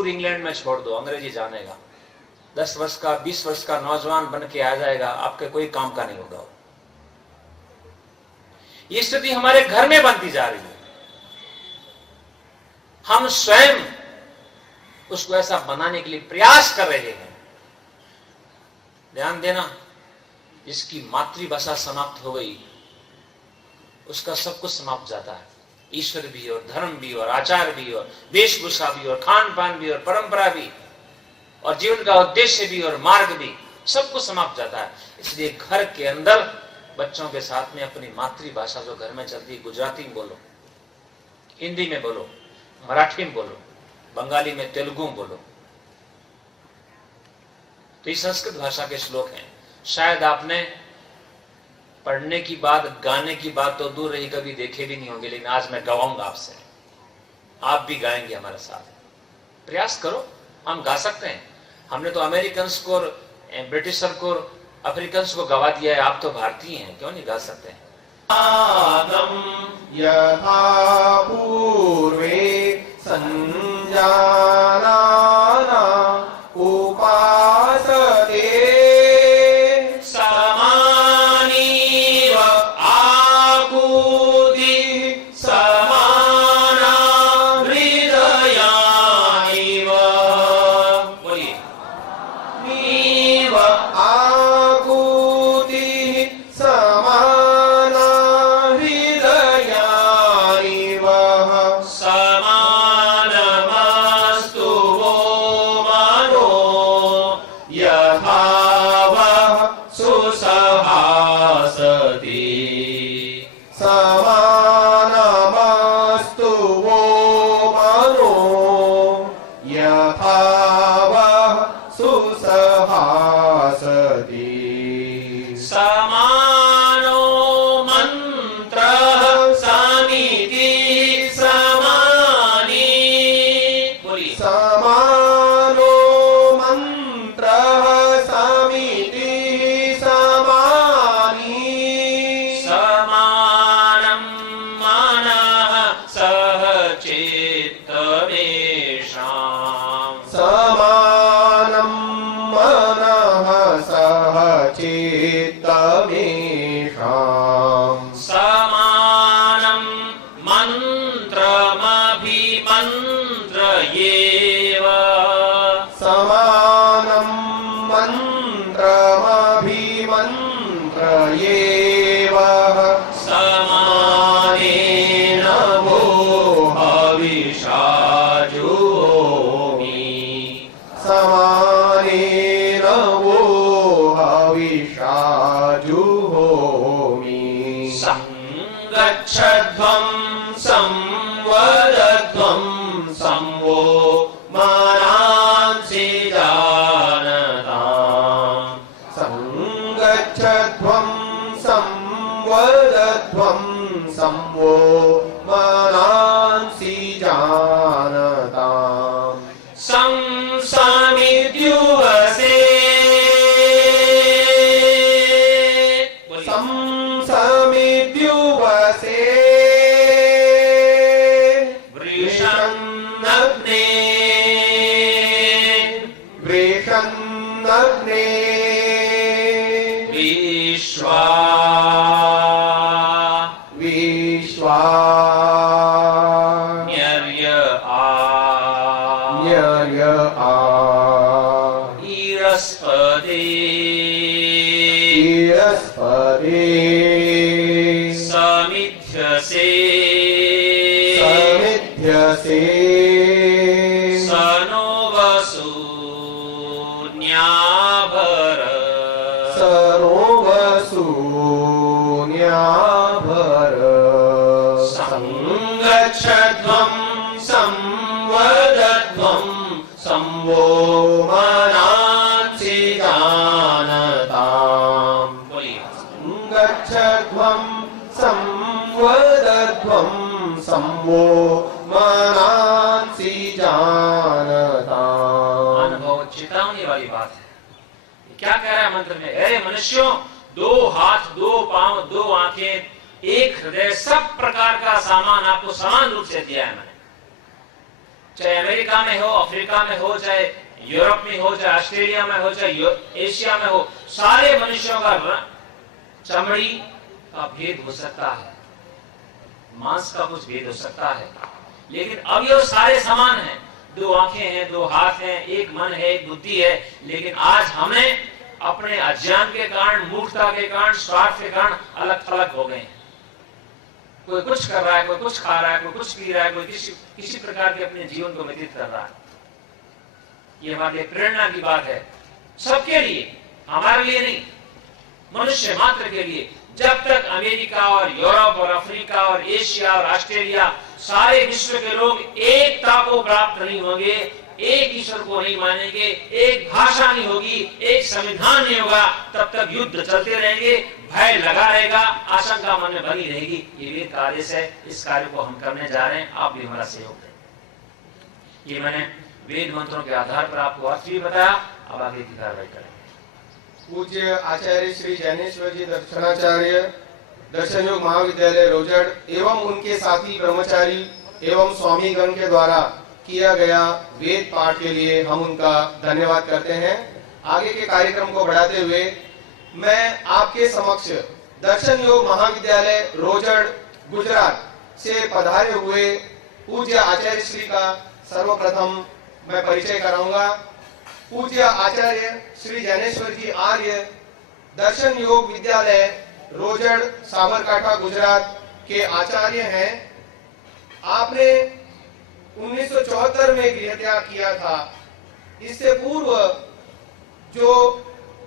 Tour England में छोड़ दो, अंग्रेजी जानेगा। 10 वर्ष का 20 वर्ष का नौजवान बन के आ जाएगा, आपके कोई काम का नहीं होगा। ये स्थिति हमारे घर में बनती जा रही है। हम स्वयं उसको ऐसा बनाने के लिए प्रयास कर रहे हैं। ध्यान देना, जिसकी मातृभाषा समाप्त हो गई उसका सब कुछ समाप्त जाता है। ईश्वर भी और धर्म भी और आचार भी और वेशभूषा भी और खान पान भी और परंपरा भी और जीवन का उद्देश्य भी और मार्ग भी, सब कुछ समाप्त जाता है। इसलिए घर के अंदर बच्चों के साथ में अपनी मातृभाषा जो घर में चलती है, गुजराती में बोलो, हिंदी में बोलो, मराठी में बोलो, बंगाली में, तेलुगु में बोलो। तो ये संस्कृत भाषा के श्लोक हैं। शायद आपने पढ़ने की बात, गाने की बात तो दूर रही, कभी देखे भी नहीं होंगे, लेकिन आज मैं गवाऊंगा आपसे, आप भी गाएंगे हमारे साथ। प्रयास करो, हम गा सकते हैं। हमने तो अमेरिकन्स को, ब्रिटिशर को, अफ्रीकन्स को गवा दिया है, आप तो भारतीय हैं, क्यों नहीं गा सकते हैं? यथा पूर्वे संजानाना उपासते समानीव आकुति समाना हृदयानिव। बोलिए, नीव आकुति समाना हृदयानिव समानमस्तु वो मनो यथा वः सुसहासति। समानमस्तु वो मनो यथा वः सुसहासति। समानो मंत्रः समिति समानी। बोलिए, समानो मंत्रः समिति समानी। समानं मनः सह चित्तमेषाम्। समानं मनः सह चित्तमेषाम्। समानं मन्त्रमभिमन्त्रयेव। समानं मन्त्रमभिमन्त्रयेव। समानेन वो हविषा जुहोमि। समानेन वो हविषा जुहोमि। संगच्छध्वं संवदध्वं संवो मनांसि जानताम्। संगच्छध्वं संवदध्वं संवो मनांसि जानताम्। संसमिद्युवसे। संसमिद्युवसे वृषन्नग्ने वृषन्नग्ने विश्वा विश्वा न्यर्य न्यर्य आ ईरस्पदे ईरस्पदे समिध्यसे समिध्यसे सनो वसून्याभर। सनो वसून्याभर। संगच्छध्वं संवदध्वं संवो मनांसि जानताम्। बोलिए, संगच्छध्वं संवदध्वं संवो मनांसि जानताम्। अनुभव चेतावनी वाली बात है। क्या कह रहा है मंत्र में? अरे मनुष्यों, 2 हाथ, 2 पांव, 2 आंखें, एक हृदय, सब प्रकार का सामान आपको समान रूप से दिया है मैंने। चाहे अमेरिका में हो, अफ्रीका में हो, चाहे यूरोप में हो, चाहे ऑस्ट्रेलिया में हो, चाहे एशिया में हो, सारे मनुष्यों का चमड़ी का भेद हो सकता है, मांस का कुछ भेद हो सकता है, लेकिन अब ये सारे समान हैं। दो आंखें हैं, दो हाथ हैं, एक मन है, एक बुद्धि है, लेकिन आज हमें अपने अज्ञान के कारण, मूर्खता के कारण, स्वार्थ के कारण अलग थलग हो गए हैं। कोई कुछ कर रहा है, कोई कुछ खा रहा है, कोई कुछ पी रहा है, कोई किसी प्रकार के अपने जीवन को व्यतीत कर रहा है। ये हमारे लिए प्रेरणा की बात है, सबके लिए, हमारे लिए नहीं, मनुष्य मात्र के लिए। जब तक अमेरिका और यूरोप और अफ्रीका और एशिया और ऑस्ट्रेलिया, सारे विश्व के लोग एकता को प्राप्त नहीं होंगे, एक ईश्वर को नहीं मानेंगे, एक भाषा नहीं होगी, एक संविधान नहीं होगा, तब तक युद्ध चलते रहेंगे, भय लगा रहेगा, आशंका मन में बनी रहेगी। ये वेद का आदेश है, इस कार्य को हम करने जा रहे हैं, आप भी हमारा सहयोग दें। ये मैंने वेद मंत्रों के आधार पर आपको अर्थ भी बताया, अब आगे की कार्रवाई करें। पूज्य आचार्य श्री ज्ञानेश्वर जी दर्शनाचार्य, दर्शन योग महाविद्यालय रोजड़ एवं उनके साथी ब्रह्मचारी एवं स्वामीगण के द्वारा किया गया वेद पाठ के लिए हम उनका धन्यवाद करते हैं। आगे के कार्यक्रम को बढ़ाते हुए मैं आपके समक्ष दर्शन योग महाविद्यालय रोजड़ गुजरात से पधारे हुए पूज्य आचार्य श्री का सर्वप्रथम मैं परिचय कराऊंगा। पूज्य आचार्य श्री ज्ञानेश्वर जी आर्य दर्शन योग विद्यालय रोजड़ साबरकांठा गुजरात के आचार्य हैं। आपने 1974 में गृह त्याग किया था। इससे पूर्व जो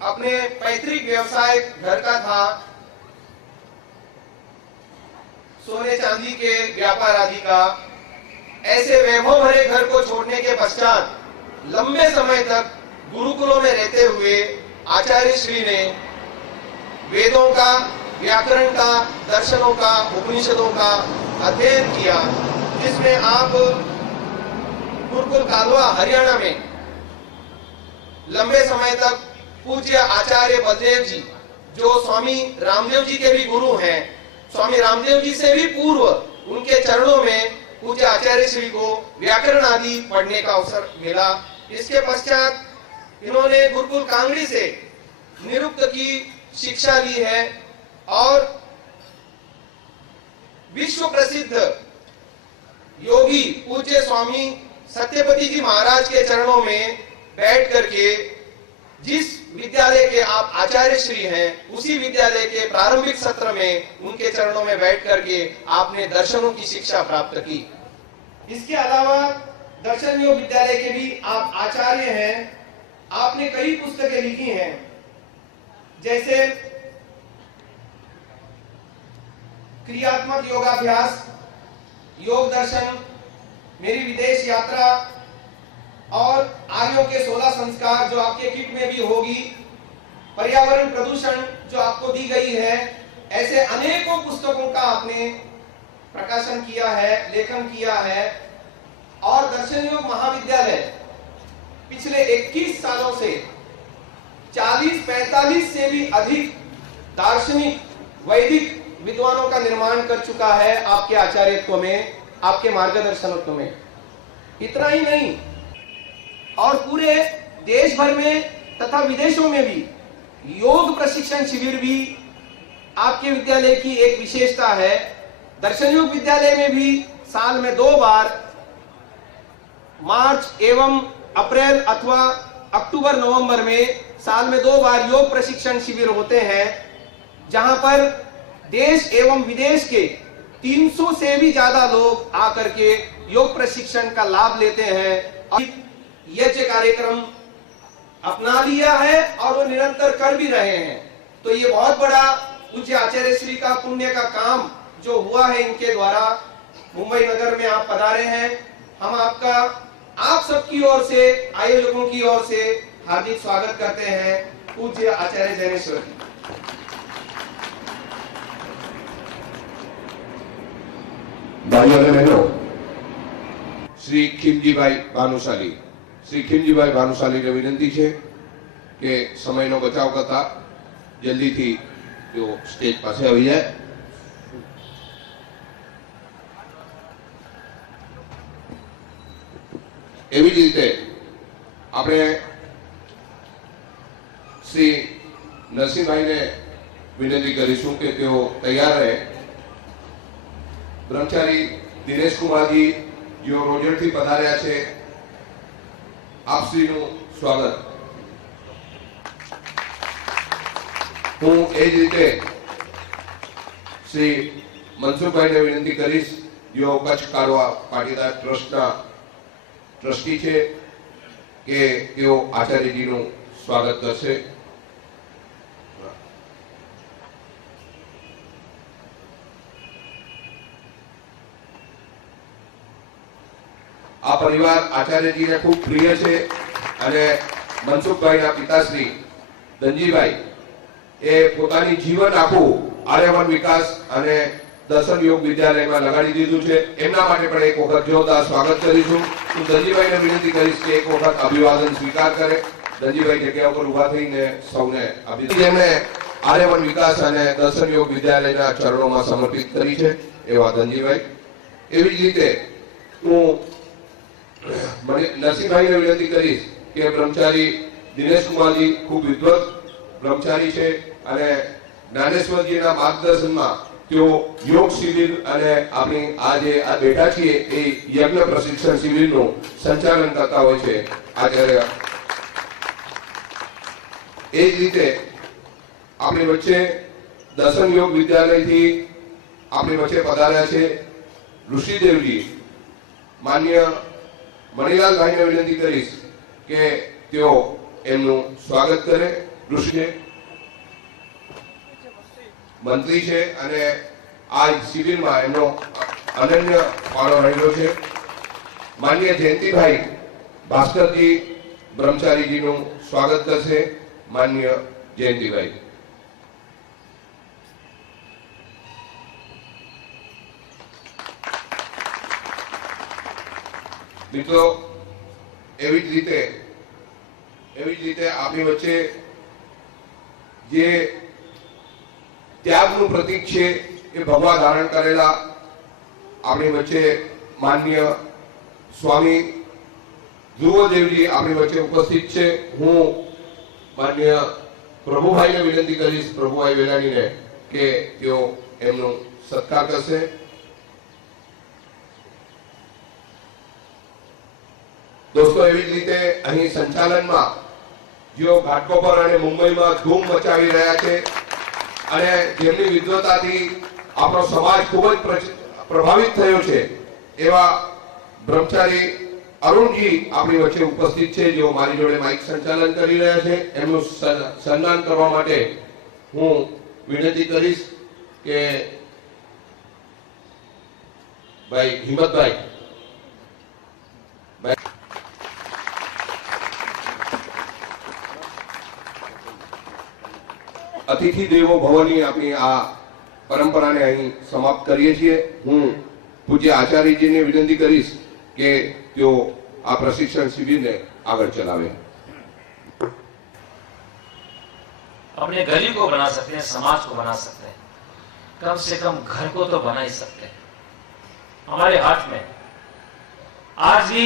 अपने पैतृक व्यवसाय घर का था, सोने चांदी के व्यापार आदि का, ऐसे वैभव भरे घर को छोड़ने के पश्चात लंबे समय तक गुरुकुलों में रहते हुए आचार्य श्री ने वेदों का, व्याकरण का, दर्शनों का, उपनिषदों का अध्ययन किया, जिसमें आप गुरुकुल कालवा हरियाणा में लंबे समय तक पूज्य आचार्य बलदेव जी, जो स्वामी रामदेव जी के भी गुरु हैं, स्वामी रामदेव जी से भी पूर्व उनके चरणों में पूज्य आचार्य श्री को व्याकरण आदि पढ़ने का अवसर मिला। इसके पश्चात इन्होंने गुरुकुल कांगड़ी से निरुक्त की शिक्षा ली है और विश्व प्रसिद्ध योगी पूज्य स्वामी सत्यपति जी महाराज के चरणों में बैठ करके जिस विद्यालय के आप आचार्य श्री हैं, उसी विद्यालय के प्रारंभिक सत्र में उनके चरणों में बैठ करके आपने दर्शनों की शिक्षा प्राप्त की। इसके अलावा दर्शन योग विद्यालय के भी आप आचार्य हैं। आपने कई पुस्तकें लिखी हैं, जैसे क्रियात्मक योगाभ्यास, योग दर्शन, मेरी विदेश यात्रा और आर्यों के 16 संस्कार जो आपके किट में भी होगी, पर्यावरण प्रदूषण जो आपको दी गई है, ऐसे अनेकों पुस्तकों का आपने प्रकाशन किया है, लेखन किया है। और दर्शन योग महाविद्यालय पिछले 21 सालों से 40-45 से भी अधिक दार्शनिक वैदिक विद्वानों का निर्माण कर चुका है आपके आचार्यत्व में, आपके मार्गदर्शनत्व में। इतना ही नहीं, और पूरे देश भर में तथा विदेशों में भी योग प्रशिक्षण शिविर भी आपके विद्यालय की एक विशेषता है। दर्शन योग विद्यालय में भी साल में 2 बार मार्च एवं अप्रैल अथवा अक्टूबर नवंबर में साल में 2 बार योग प्रशिक्षण शिविर होते हैं, जहां पर देश एवं विदेश के 300 से भी ज्यादा लोग आकर के योग प्रशिक्षण का लाभ लेते हैं और यज्ञ कार्यक्रम अपना लिया है और वो निरंतर कर भी रहे हैं। तो ये बहुत बड़ा पूज्य आचार्य श्री का पुण्य का काम जो हुआ है इनके द्वारा। मुंबई नगर में आप पधारे हैं, हम आपका आप सबकी ओर से, आयोजकों की ओर से हार्दिक स्वागत करते हैं। पूज्य आचार्य ज्ञानेश्वर जी। भाइयों और बहनों, श्री खीमजीभाई भानुशाली, श्री खीमजीभाई भानुशाली ने विनंती है कि समयનો બચાવ કરતા જલ્દીથી તેઓ સ્ટેજ પાસે આવી જાય। એવી જ રીતે આપણે શ્રી નરસિંહભાઈને વિનંતી કરીશું કે તેઓ તૈયાર રહે. બ્રહ્મચારી દિનેશ કુમારજી જેઓ રોજડથી પધાર્યા છે, આપશ્રીનું સ્વાગત. હું એ જ રીતે શ્રી મનસુખભાઈને વિનંતી કરીશ જેઓ કચ્છ કાઢવા પાટીદાર ટ્રસ્ટના ટ્રસ્ટી છે કે તેઓ આચાર્યજીનું સ્વાગત કરશે. આ પરિવાર આચાર્યજીને ખૂબ પ્રિય છે અને મનસુખભાઈના પિતાશ્રી ધનજીભાઈ એ પોતાની જીવન આખું આર્યવન વિકાસ અને દર્શન યોગ વિદ્યાલયમાં લગાડી દીધું છે. એમના માટે પણ એક વખત જોરદાર સ્વાગત કરીશું. હું ધનજીભાઈને વિનંતી કરીશ કે એક વખત અભિવાદન સ્વીકાર કરે. ધનજીભાઈ જગ્યા ઉપર ઉભા થઈને સૌને અભિવાદન. જેમણે આર્યવન વિકાસ અને દર્શન યોગ વિદ્યાલયના ચરણોમાં સમર્પિત કરી છે એવા ધનજીભાઈ. એવી જ રીતે હું નરસિંહભાઈને વિનંતી કરીશ કે બ્રહ્મચારી દિનેશ કુમારજી ખૂબ વિદ્વત બ્રહ્મચારી છે અને જ્ઞાનેશ્વરજીના માર્ગદર્શનમાં તેઓ યોગ શિબિર અને આપણી આજે આ બેઠા છીએ એ યજ્ઞ પ્રશિક્ષણ શિબિરનું સંચાલન કરતા હોય છે આચાર્ય. એ જ રીતે આપણી વચ્ચે દર્શન યોગ વિદ્યાલયથી આપણી વચ્ચે પધાર્યા છે ઋષિદેવજી. માન્ય મણિલાલભાઈને વિનંતી કરીશ કે તેઓ એમનું સ્વાગત કરે. ઋષિ મંત્રી છે અને આ શિબિરમાં એમનો અનન્ય ફાળો રહેલો છે. માન્ય જયંતિભાઈ ભાસ્કરજી બ્રહ્મચારીજીનું સ્વાગત કરશે. માન્ય જયંતિભાઈ. મિત્રો, એવી જ રીતે આપણી વચ્ચે જે ત્યાગનું પ્રતીક છે એ ભગવા ધારણ કરેલા આપણી વચ્ચે માન્ય સ્વામી ધ્રુવદેવજી આપણી વચ્ચે ઉપસ્થિત છે. હું માન્ય પ્રભુભાઈને વિનંતી કરીશ, પ્રભુભાઈ વેલાણીને, કે તેઓ એમનો સત્કાર કરશે. દોસ્તો, એવી જ રીતે અહીં સંચાલનમાં જેઓ ઘાટકોપર અને મુંબઈમાં ધૂમ મચાવી રહ્યા છે અને જેમની વિદ્વતાથી આપણો સમાજ ખૂબ જ પ્રભાવિત થયો છે એવા બ્રહ્મચારી અરુણજી આપણી વચ્ચે ઉપસ્થિત છે, જેઓ મારી જોડે માઇક સંચાલન કરી રહ્યા છે. એમનું સન્માન કરવા માટે હું વિનંતી કરીશ કે ભાઈ હિંમતભાઈ. અતિથિ દેવો ભવની આપણી આ પરંપરાને અહીં સમાપ્ત કરીએ છીએ. હું પૂજ્ય આચાર્યજીને વિનંતી કરીશ કે તેઓ આ પ્રશિક્ષણ શિબિરને આગળ ચલાવે. अपने गली को बना सकते हैं, समाज को बना सकते हैं, कम से कम घर को तो बना ही सकते हैं. हमारे हाथ में आज भी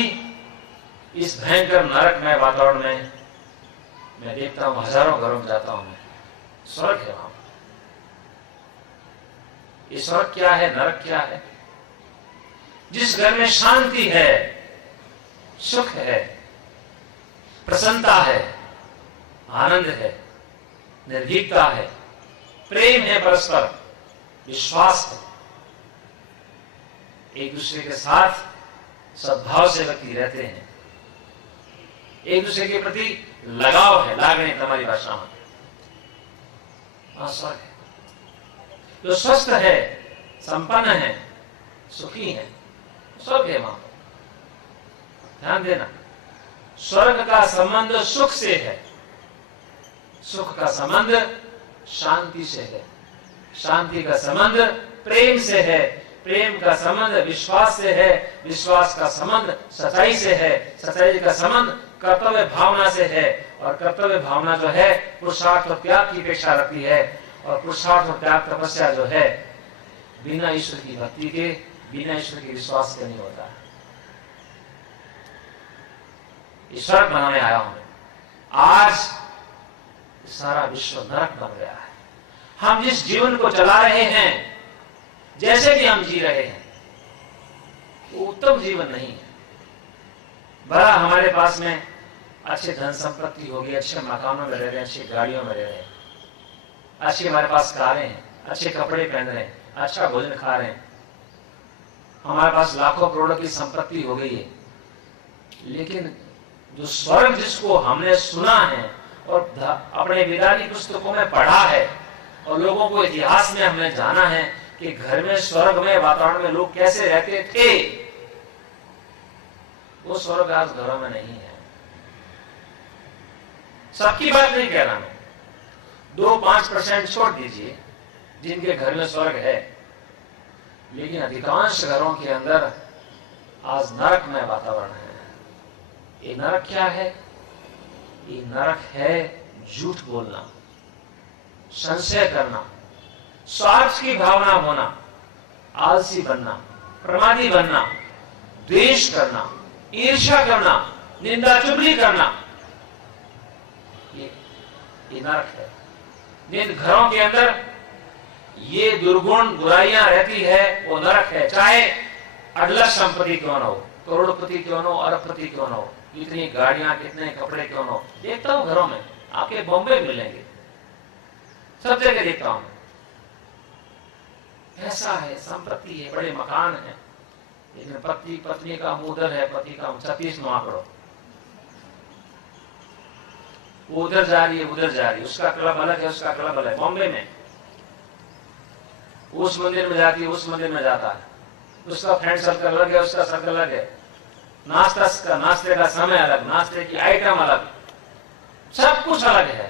इस भयंकर नरकमय वातावरण में मैं देखता हूं, हजारों घरों में जाता हूं मैं, स्वर्ग है वहां. ये स्वर्ग क्या है, नरक क्या है? जिस घर में शांति है, सुख है, प्रसन्नता है, आनंद है, निर्भीकता है, प्रेम है, परस्पर विश्वास है, एक दूसरे के साथ सद्भाव से व्यक्ति रहते हैं, एक दूसरे के प्रति लगाव है, लागने तुम्हारी भाषा में, स्वर्ग है. जो स्वस्थ है, संपन्न है, सुखी है, स्वर्ग है वहां. ध्यान देना, स्वर्ग का संबंध सुख से है, सुख का संबंध शांति से है, शांति का संबंध प्रेम से है, प्रेम का संबंध विश्वास से है, विश्वास का संबंध सच्चाई से है, सच्चाई का संबंध कर्तव्य भावना से है, और कर्तव्य भावना जो है पुरुषार्थ और त्याग की अपेक्षा रखती है, और पुरुषार्थ और त्याग तपस्या जो है बिना ईश्वर की भक्ति के, बिना ईश्वर के विश्वास के नहीं होता. ये स्वर्ग बनाने आया हूं मैं। आज सारा विश्व नरक बन गया है। हम जिस जीवन को चला रहे हैं, जैसे भी हम जी रहे हैं, वो उत्तम जीवन नहीं है। बड़ा हमारे पास में अच्छे धन संपत्ति होगी, अच्छे मकानों में रह रहे हैं, अच्छी गाड़ियों में रह रहे हैं, अच्छी हमारे पास कारें हैं, अच्छे कपड़े पहन रहे हैं, अच्छा भोजन खा रहे हैं, हमारे पास लाखों करोड़ों की संपत्ति हो गई है। लेकिन जो स्वर्ग जिसको हमने सुना है और अपने वेदांती पुस्तकों में पढ़ा है और लोगों को इतिहास में हमने जाना है कि घर में स्वर्ग में वातावरण में लोग कैसे रहते थे, वो स्वर्ग आज घरों में नहीं है। सबकी बात नहीं कह रहा मैं, 2-5% छोड़ दीजिए जिनके घर में स्वर्ग है, लेकिन अधिकांश घरों के अंदर आज नरक में वातावरण है। ये नरक क्या है? ये नरक है झूठ बोलना, संशय करना, स्वार्थ की भावना होना, आलसी बनना, प्रमादी बनना, द्वेष करना, ईर्ष्या करना, निंदा चुगली करना, ये नरक है। जिन घरों के अंदर ये दुर्गुण बुराइयां रहती है वो नरक है। चाहे अडलख संपत्ति क्यों न हो, करोड़पति क्यों न हो, अरबपति क्यों न हो, कितनी गाड़ियां, कितने कपड़े क्यों न हो, देखता हूं घरों में, आपके बॉम्बे मिलेंगे, सब जगह देखता हूं। पैसा है, संपत्ति है, बड़े मकान है, लेकिन पति पत्नी का मुंह उधर है, पति का 36 आंकड़ों, वो उधर जा रही है, उधर जा रही है, उसका क्लब अलग है, उसका क्लब अलग है। बॉम्बे में उस मंदिर में जाती है, उस मंदिर में जाता है, उसका फ्रेंड सर्कल अलग है, उसका सर्कल अलग है, नाश्ते का समय अलग, नाश्ते की आइटम अलग, सब कुछ अलग है।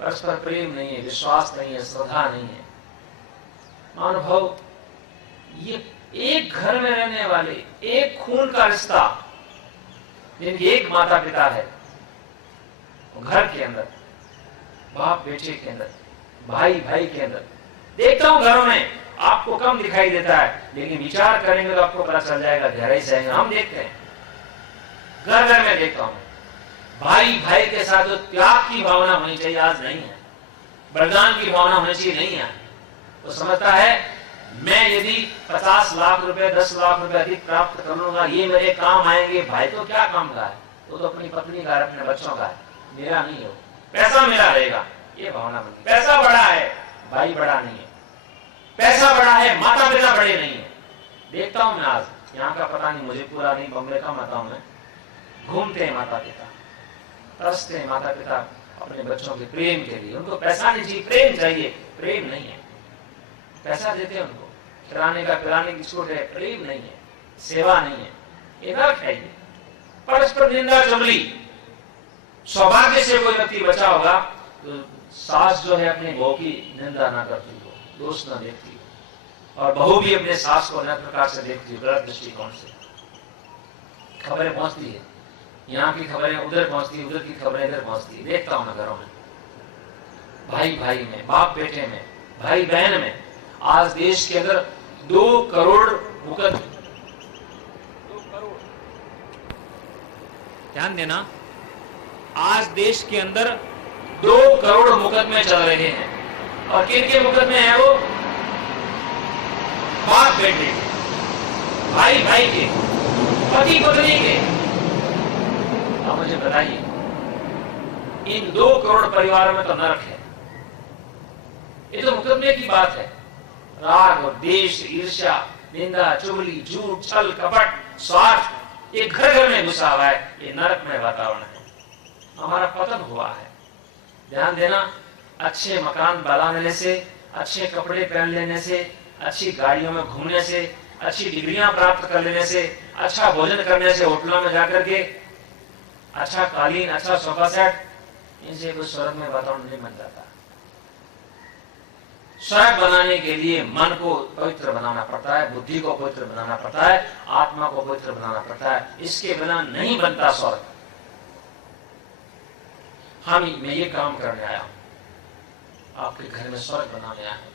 परस्पर प्रेम नहीं है, विश्वास नहीं है, श्रद्धा नहीं है। अनुभव, ये एक घर में रहने वाले, एक खून का रिश्ता, जिनकी एक माता पिता है, घर के अंदर, बाप बेटे के अंदर, भाई भाई के अंदर, देखता हूं घरों में, आपको कम दिखाई देता है, लेकिन विचार करेंगे तो आपको पता चल जाएगा, गहराई से हम देखते हैं, घर घर में देखता हूं। भाई भाई के साथ जो त्याग की भावना होनी चाहिए आज नहीं है, बलिदान की भावना होनी चाहिए नहीं है। तो समझता है मैं यदि 50 लाख रुपए, 10 लाख रुपए अधिक प्राप्त कर लूंगा, ये मेरे काम आएंगे। भाई तो क्या काम का है, वो तो अपनी पत्नी का है, अपने बच्चों का है, मेरा नहीं हो, पैसा मेरा रहेगा, ये भावना बनी। पैसा बड़ा है, भाई बड़ा नहीं है, पैसा बड़ा है, माता पिता बड़े नहीं है। देखता हूं मैं आज, यहाँ का पता नहीं, मुझे पूरा नहीं, बम्बे का माता हूं मैं, घूमते हैं माता पिता, तरसते हैं माता पिता अपने बच्चों के प्रेम के लिए। उनको पैसा नहीं चाहिए, प्रेम चाहिए, प्रेम नहीं है। पैसा देते हैं उनको, खिलाने का पिलाने की छूट है, प्रेम नहीं है, सेवा नहीं है, ये नरक है। ये परस्पर निंदा चुगली। सौभाग्य से कोई व्यक्ति बचा होगा तो सास जो है अपने बहू की निंदा ना करती हो, दोष न देखती हो, और बहू भी अपने सास को अन्य प्रकार से देखती हो, गलत दृष्टिकोण से। खबरें पहुंचती है, यहाँ की खबरें उधर पहुंचती है, उधर की खबरें इधर पहुंचती है। देखता हूं मैं घरों में, भाई भाई में, बाप बेटे में, भाई बहन में। आज देश के अंदर 2 करोड़ मुकदमे, 2 करोड़, ध्यान देना, आज देश के अंदर 2 करोड़ मुकदमे चल रहे हैं। और किन के मुकदमे हैं वो? बाप बेटे के, भाई भाई के, पति पत्नी के। अब मुझे बताइए, इन 2 करोड़ परिवारों में तो नरक है। ये तो मुकदमे की बात है। राग और देश, ईर्ष्या, निंदा चुगली, झूठ, छल कपट, स्वार्थ, ये घर घर में घुसा हुआ है। ये नरक में वातावरण है, हमारा पतन हुआ है। ध्यान देना, अच्छे मकान बनाने से, अच्छे कपड़े पहन लेने से, अच्छी गाड़ियों में घूमने से, अच्छी डिग्रियां प्राप्त कर लेने से, अच्छा भोजन करने से, होटलों में जाकर के, अच्छा कालीन, अच्छा सोफा सेट, इनसे कुछ स्वर्ग में वातावरण नहीं बन जाता। स्वर्ग बनाने के लिए मन को पवित्र बनाना पड़ता है, बुद्धि को पवित्र बनाना पड़ता है, आत्मा को पवित्र बनाना पड़ता है। इसके बिना नहीं बनता स्वर्ग। मैं ये काम करने आया हूं, आपके घर में स्वर्ग बनाने आया हूं।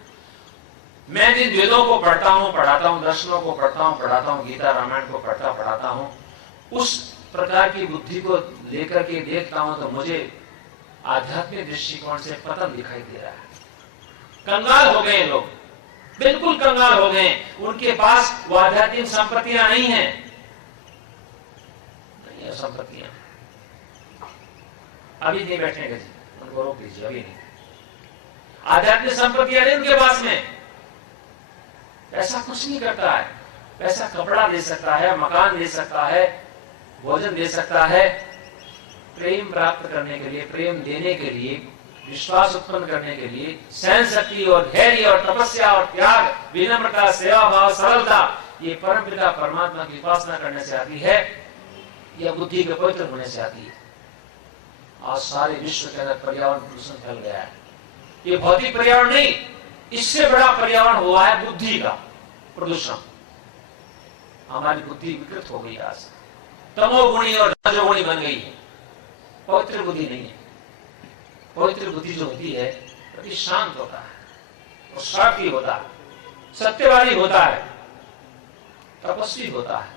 मैं जिन वेदों को पढ़ता हूं, पढ़ाता हूं, दर्शनों को पढ़ता हूं, पढ़ाता हूं, गीता रामायण को पढ़ता पढ़ाता हूं, उस प्रकार की बुद्धि को लेकर के देखता हूं तो मुझे आध्यात्मिक दृष्टिकोण से पतन दिखाई दे रहा है। कंगाल हो गए लोग, बिल्कुल कंगाल हो गए। उनके पास वो आध्यात्मिक संपत्तियां नहीं है, संपत्तियां अभी नहीं बैठेंगे जी, उनको रोक दीजिए, अभी नहीं। आध्यात्मिक संपत्तियां नहीं उनके पास में। पैसा कुछ नहीं करता है। पैसा कपड़ा दे सकता है, मकान दे सकता है, भोजन दे सकता है। प्रेम प्राप्त करने के लिए, प्रेम देने के लिए, विश्वास उत्पन्न करने के लिए, सहन शक्ति और धैर्य और तपस्या और त्याग, विनम्रता, सेवा भाव, सरलता, ये परम पिता परमात्मा की उपासना करने से आती है, यह बुद्धि के पवित्र होने से आती है। आज सारे विश्व के अंदर पर्यावरण प्रदूषण फैल गया है। ये भौतिक पर्यावरण नहीं, इससे बड़ा पर्यावरण हुआ है बुद्धि का प्रदूषण। हमारी बुद्धि विकृत हो गई, आज तमोगुणी और रजोगुणी बन गई है। पवित्र बुद्धि नहीं है। पवित्र बुद्धि जो होती है अति शांत होता है, और स्वार्थी होता है, सत्यवादी होता है, तपस्वी होता है,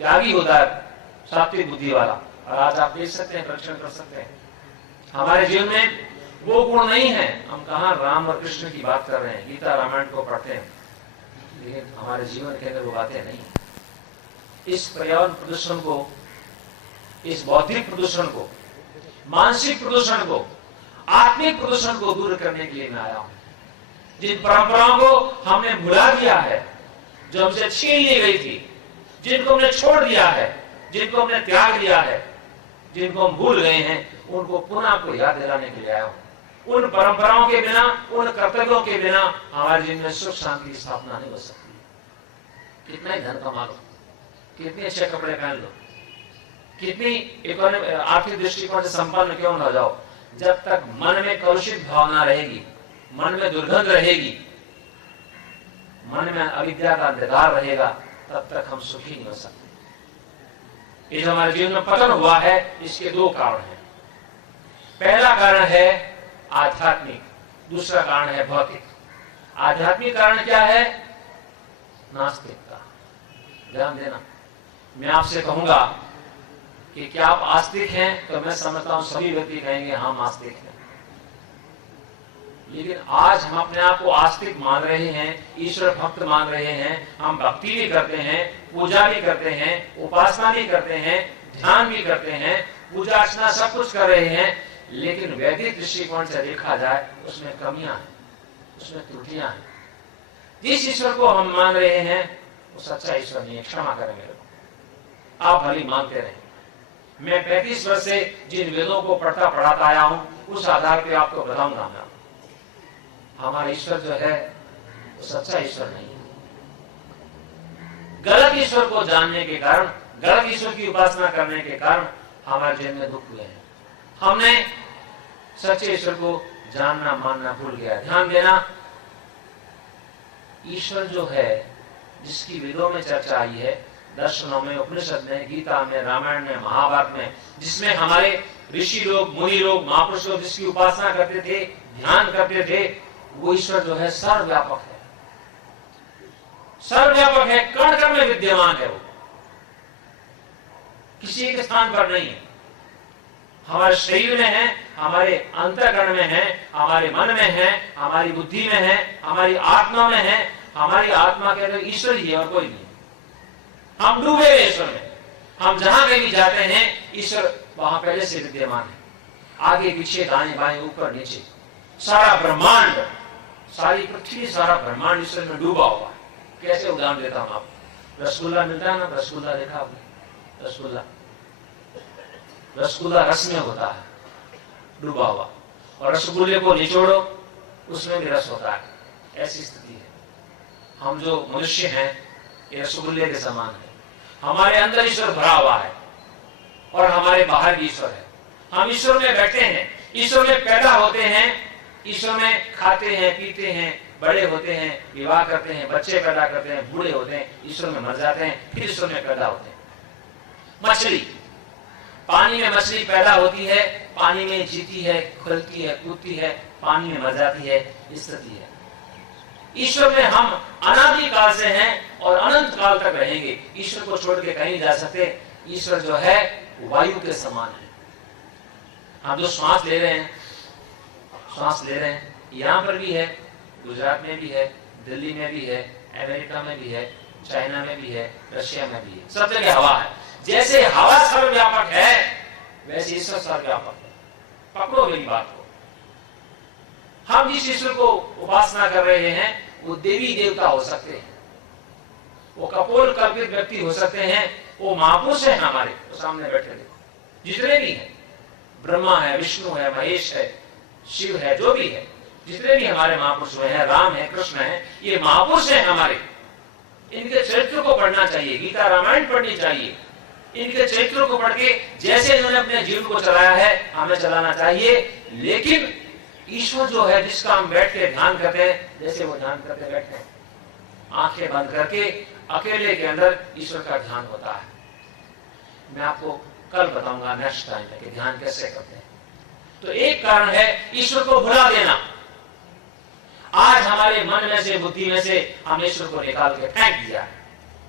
त्यागी होता है, सात्विक बुद्धि वाला। और आज आप देख सकते हैं, परीक्षण कर सकते हैं, हमारे जीवन में वो गुण नहीं है। हम कहां राम और कृष्ण की बात कर रहे हैं, गीता रामायण को पढ़ते हैं, लेकिन हमारे जीवन के अंदर वो बातें नहीं। इस पर्यावरण प्रदूषण को, इस बौद्धिक प्रदूषण को, मानसिक प्रदूषण को, आत्मिक प्रदूषण को दूर करने के लिए मैं आया हूं। जिन परंपराओं को हमने भुला दिया है, जो हमसे छीन ली गई थी, जिनको हमने छोड़ दिया है, जिनको हमने त्याग दिया है, जिनको हम भूल गए हैं, उनको पुनः आपको याद दिलाने के लिए आया हूं। उन परंपराओं के बिना, उन कर्तव्यों के बिना हमारे जीवन में सुख शांति की स्थापना नहीं हो सकती। कितना ही धन कमा लो, कितने अच्छे कपड़े पहन लो, कितनी आर्थिक दृष्टिकोण से संपन्न क्यों न हो जाओ, जब तक मन में कलुषित भावना रहेगी, मन में दुर्गंध रहेगी, मन में अविद्या का अंधकार रहेगा, तब तक हम सुखी नहीं हो सकते। ये जो हमारे जीवन में पतन हुआ है, इसके दो कारण हैं। पहला कारण है आध्यात्मिक, दूसरा कारण है भौतिक। आध्यात्मिक कारण क्या है? नास्तिकता। ध्यान देना, मैं आपसे कहूंगा कि क्या आप आस्तिक हैं, तो मैं समझता हूं सभी व्यक्ति कहेंगे हम आस्तिक हैं। लेकिन आज हम अपने आप को आस्तिक मान रहे हैं, ईश्वर भक्त मान रहे हैं, हम भक्ति भी करते हैं, पूजा भी करते हैं, उपासना भी करते हैं, ध्यान भी करते हैं, पूजा अर्चना सब कुछ कर रहे हैं, लेकिन वैदिक दृष्टिकोण से देखा जाए उसमें कमियां हैं, उसमें त्रुटियां हैं। जिस ईश्वर को हम मान रहे हैं वो सच्चा ईश्वर नहीं है, क्षमा करें मेरे को, आप भली मानते रहे। मैं 35 वर्ष से जिन वेदों को पढ़ाता आया हूं, उस आधार पे आपको बताऊंगा मैं, हमारा ईश्वर जो है वो सच्चा ईश्वर नहीं है। गलत ईश्वर को जानने के कारण, गलत ईश्वर की उपासना करने के कारण हमारे जीवन में दुख हुए हैं। हमने सच्चे ईश्वर को जानना मानना भूल गया। ध्यान देना, ईश्वर जो है जिसकी वेदों में चर्चा आई है, दर्शनों में, उपनिषद में, गीता में, रामायण में, महाभारत में, जिसमें हमारे ऋषि लोग, मुनि लोग, महापुरुष लोग जिसकी उपासना करते थे, ध्यान करते थे, वो ईश्वर जो है सर्वव्यापक है, सर्वव्यापक है, कण कण में विद्यमान है। वो किसी एक स्थान पर नहीं है, हमारे शरीर में है, हमारे अंतःकरण में है, हमारे मन में है, हमारी बुद्धि में है, हमारी आत्मा में है। हमारी आत्मा के अंदर ईश्वर ही है और कोई नहीं। हम डूबे हुए ईश्वर में, हम जहां कहीं जाते हैं ईश्वर वहां पहले से विद्यमान है, आगे पीछे, दाएं बाएं, ऊपर नीचे, सारा ब्रह्मांड, सारी पृथ्वी, सारा ब्रह्मांड ईश्वर में डूबा हुआ है। कैसे उदाहरण देता हूं आपको, रसगुल्ला मिलता है ना, रसगुल्ला देखा आपने? रसगुल्ला रस में होता है डूबा हुआ, और रसगुल्ले को निचोड़ो उसमें भी रस होता है। ऐसी स्थिति है। हम जो मनुष्य हैं ये रसगुल्ले के समान है। हमारे अंदर ईश्वर भरा हुआ है और हमारे बाहर भी ईश्वर है। हम ईश्वर में बैठे हैं, ईश्वर में पैदा होते हैं, ईश्वर में खाते हैं, पीते हैं, बड़े होते हैं, विवाह करते हैं, बच्चे पैदा करते हैं, बूढ़े होते हैं, ईश्वर में मर जाते हैं, फिर ईश्वर में पैदा होते हैं। मछली, पानी में मछली पैदा होती है, पानी में जीती है, खुलती है, कूदती है, पानी में मर जाती है, स्थिति है। ईश्वर में हम अनादि काल से हैं और अनंत काल तक रहेंगे। ईश्वर को छोड़ के कहीं जा सकते, ईश्वर जो है वायु के समान है। हम जो श्वास ले रहे हैं, यहां पर भी है, गुजरात में भी है, दिल्ली में भी है, अमेरिका में भी है, चाइना में भी है, रशिया में भी है, सब जगह हवा है। जैसे हवा सर्वव्यापक है वैसे ईश्वर सर्वव्यापक है। पकड़ो मेरी बात को। हम जिस ईश्वर को उपासना कर रहे हैं वो देवी देवता हो सकते हैं, वो कपोल कल्पित व्यक्ति हो सकते हैं, वो महापुरुष है हमारे, तो सामने बैठे देखो जितने भी हैं, ब्रह्मा है, विष्णु है, महेश है, शिव है, जो भी है, जितने भी हमारे महापुरुष हुए हैं, राम है, कृष्ण है, ये महापुरुष है हमारे। इनके चरित्र को पढ़ना चाहिए, गीता रामायण पढ़नी चाहिए। इनके चरित्रों को पढ़ के जैसे इन्होंने अपने जीवन को चलाया है हमें चलाना चाहिए। लेकिन ईश्वर जो है जिसका हम बैठ के ध्यान करते हैं, जैसे वो ध्यान करते बैठे हैं, आंखें बंद करके अकेले के अंदर ईश्वर का ध्यान होता है। मैं आपको कल बताऊंगा नेक्स्ट टाइम कि ध्यान कैसे करते हैं। तो एक कारण है ईश्वर को भुला देना। आज हमारे मन में से, बुद्धि में से हम ईश्वर को निकाल के फेंक दिया।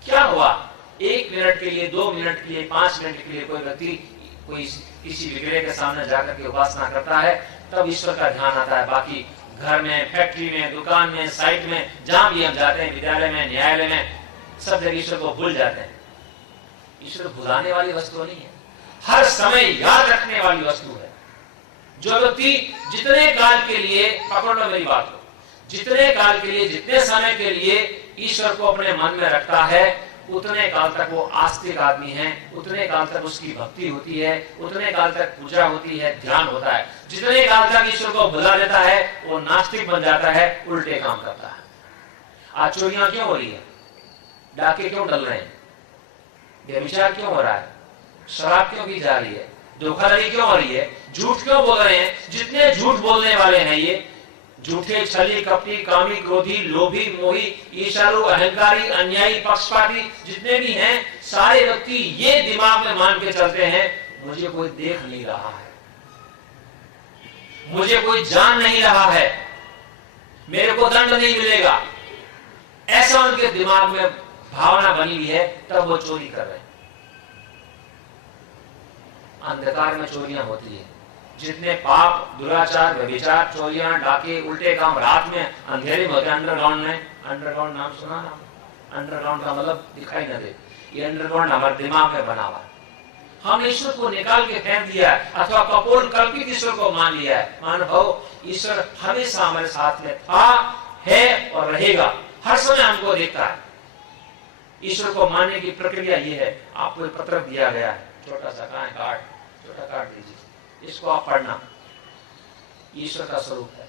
क्या हुआ? 1 मिनट के लिए, 2 मिनट के लिए, 5 मिनट के लिए कोई व्यक्ति कोई किसी विग्रह के सामने जाकर के उपासना करता है, तब ईश्वर का ध्यान आता है। बाकी घर में, फैक्ट्री में, दुकान में, साइट में, जहां भी हम जाते हैं, विद्यालय में, न्यायालय में, सब जगह ईश्वर को भूल जाते हैं। ईश्वर भुलाने वाली वस्तु नहीं है, हर समय याद रखने वाली वस्तु है। जो व्यक्ति जितने काल के लिए, पकड़ लो मेरी बात को, जितने काल के लिए, जितने समय के लिए ईश्वर को अपने मन में रखता है, उतने काल तक वो आस्तिक आदमी है, उतने काल तक उसकी भक्ति होती है, उतने काल तक पूजा होती है, ध्यान होता है। जितने काल तक ईश्वर को भुला देता है वो नास्तिक बन जाता है, उल्टे काम करता है। आज चोरियां क्यों हो रही है? डाके क्यों डल रहे हैं? व्यभिचार क्यों हो रहा है? शराब क्यों पी जा रही है? धोखाधड़ी क्यों हो रही है? झूठ क्यों बोल रहे हैं? जितने झूठ बोलने वाले हैं, ये झूठे, छली, कपटी, कामी, क्रोधी, लोभी, मोही, ईर्ष्यालु, अहंकारी, अन्यायी, पक्षपाती जितने भी हैं, सारे व्यक्ति ये दिमाग में मान के चलते हैं, मुझे कोई देख नहीं रहा है, मुझे कोई जान नहीं रहा है, मेरे को दंड नहीं मिलेगा। ऐसा उनके दिमाग में भावना बनी हुई है, तब वो चोरी कर रहे हैं। अंधकार में चोरियां होती है। जितने पाप, दुराचार, व्यभिचार, चोरियां, डाके, उल्टे काम रात में अंधेरे में होते हैं। अंडरग्राउंड में, अंडरग्राउंड नाम सुना ना? अंडरग्राउंड का मतलब दिखाई न दे। ये अंडरग्राउंड हमारे दिमाग में बना हुआ है। हमने ईश्वर को निकाल के फेंक दिया है, अथवा कपोल कल्पित ईश्वर को मान लिया है। मानव ईश्वर हमेशा हमारे साथ में था, है और रहेगा, हर समय हमको देखता है। ईश्वर को मानने की प्रक्रिया ये है। आपको एक पत्र दिया गया है, छोटा सा, कहां है कार्ड? छोटा कार्ड दीजिए, इसको आप पढ़ना। ईश्वर का स्वरूप है,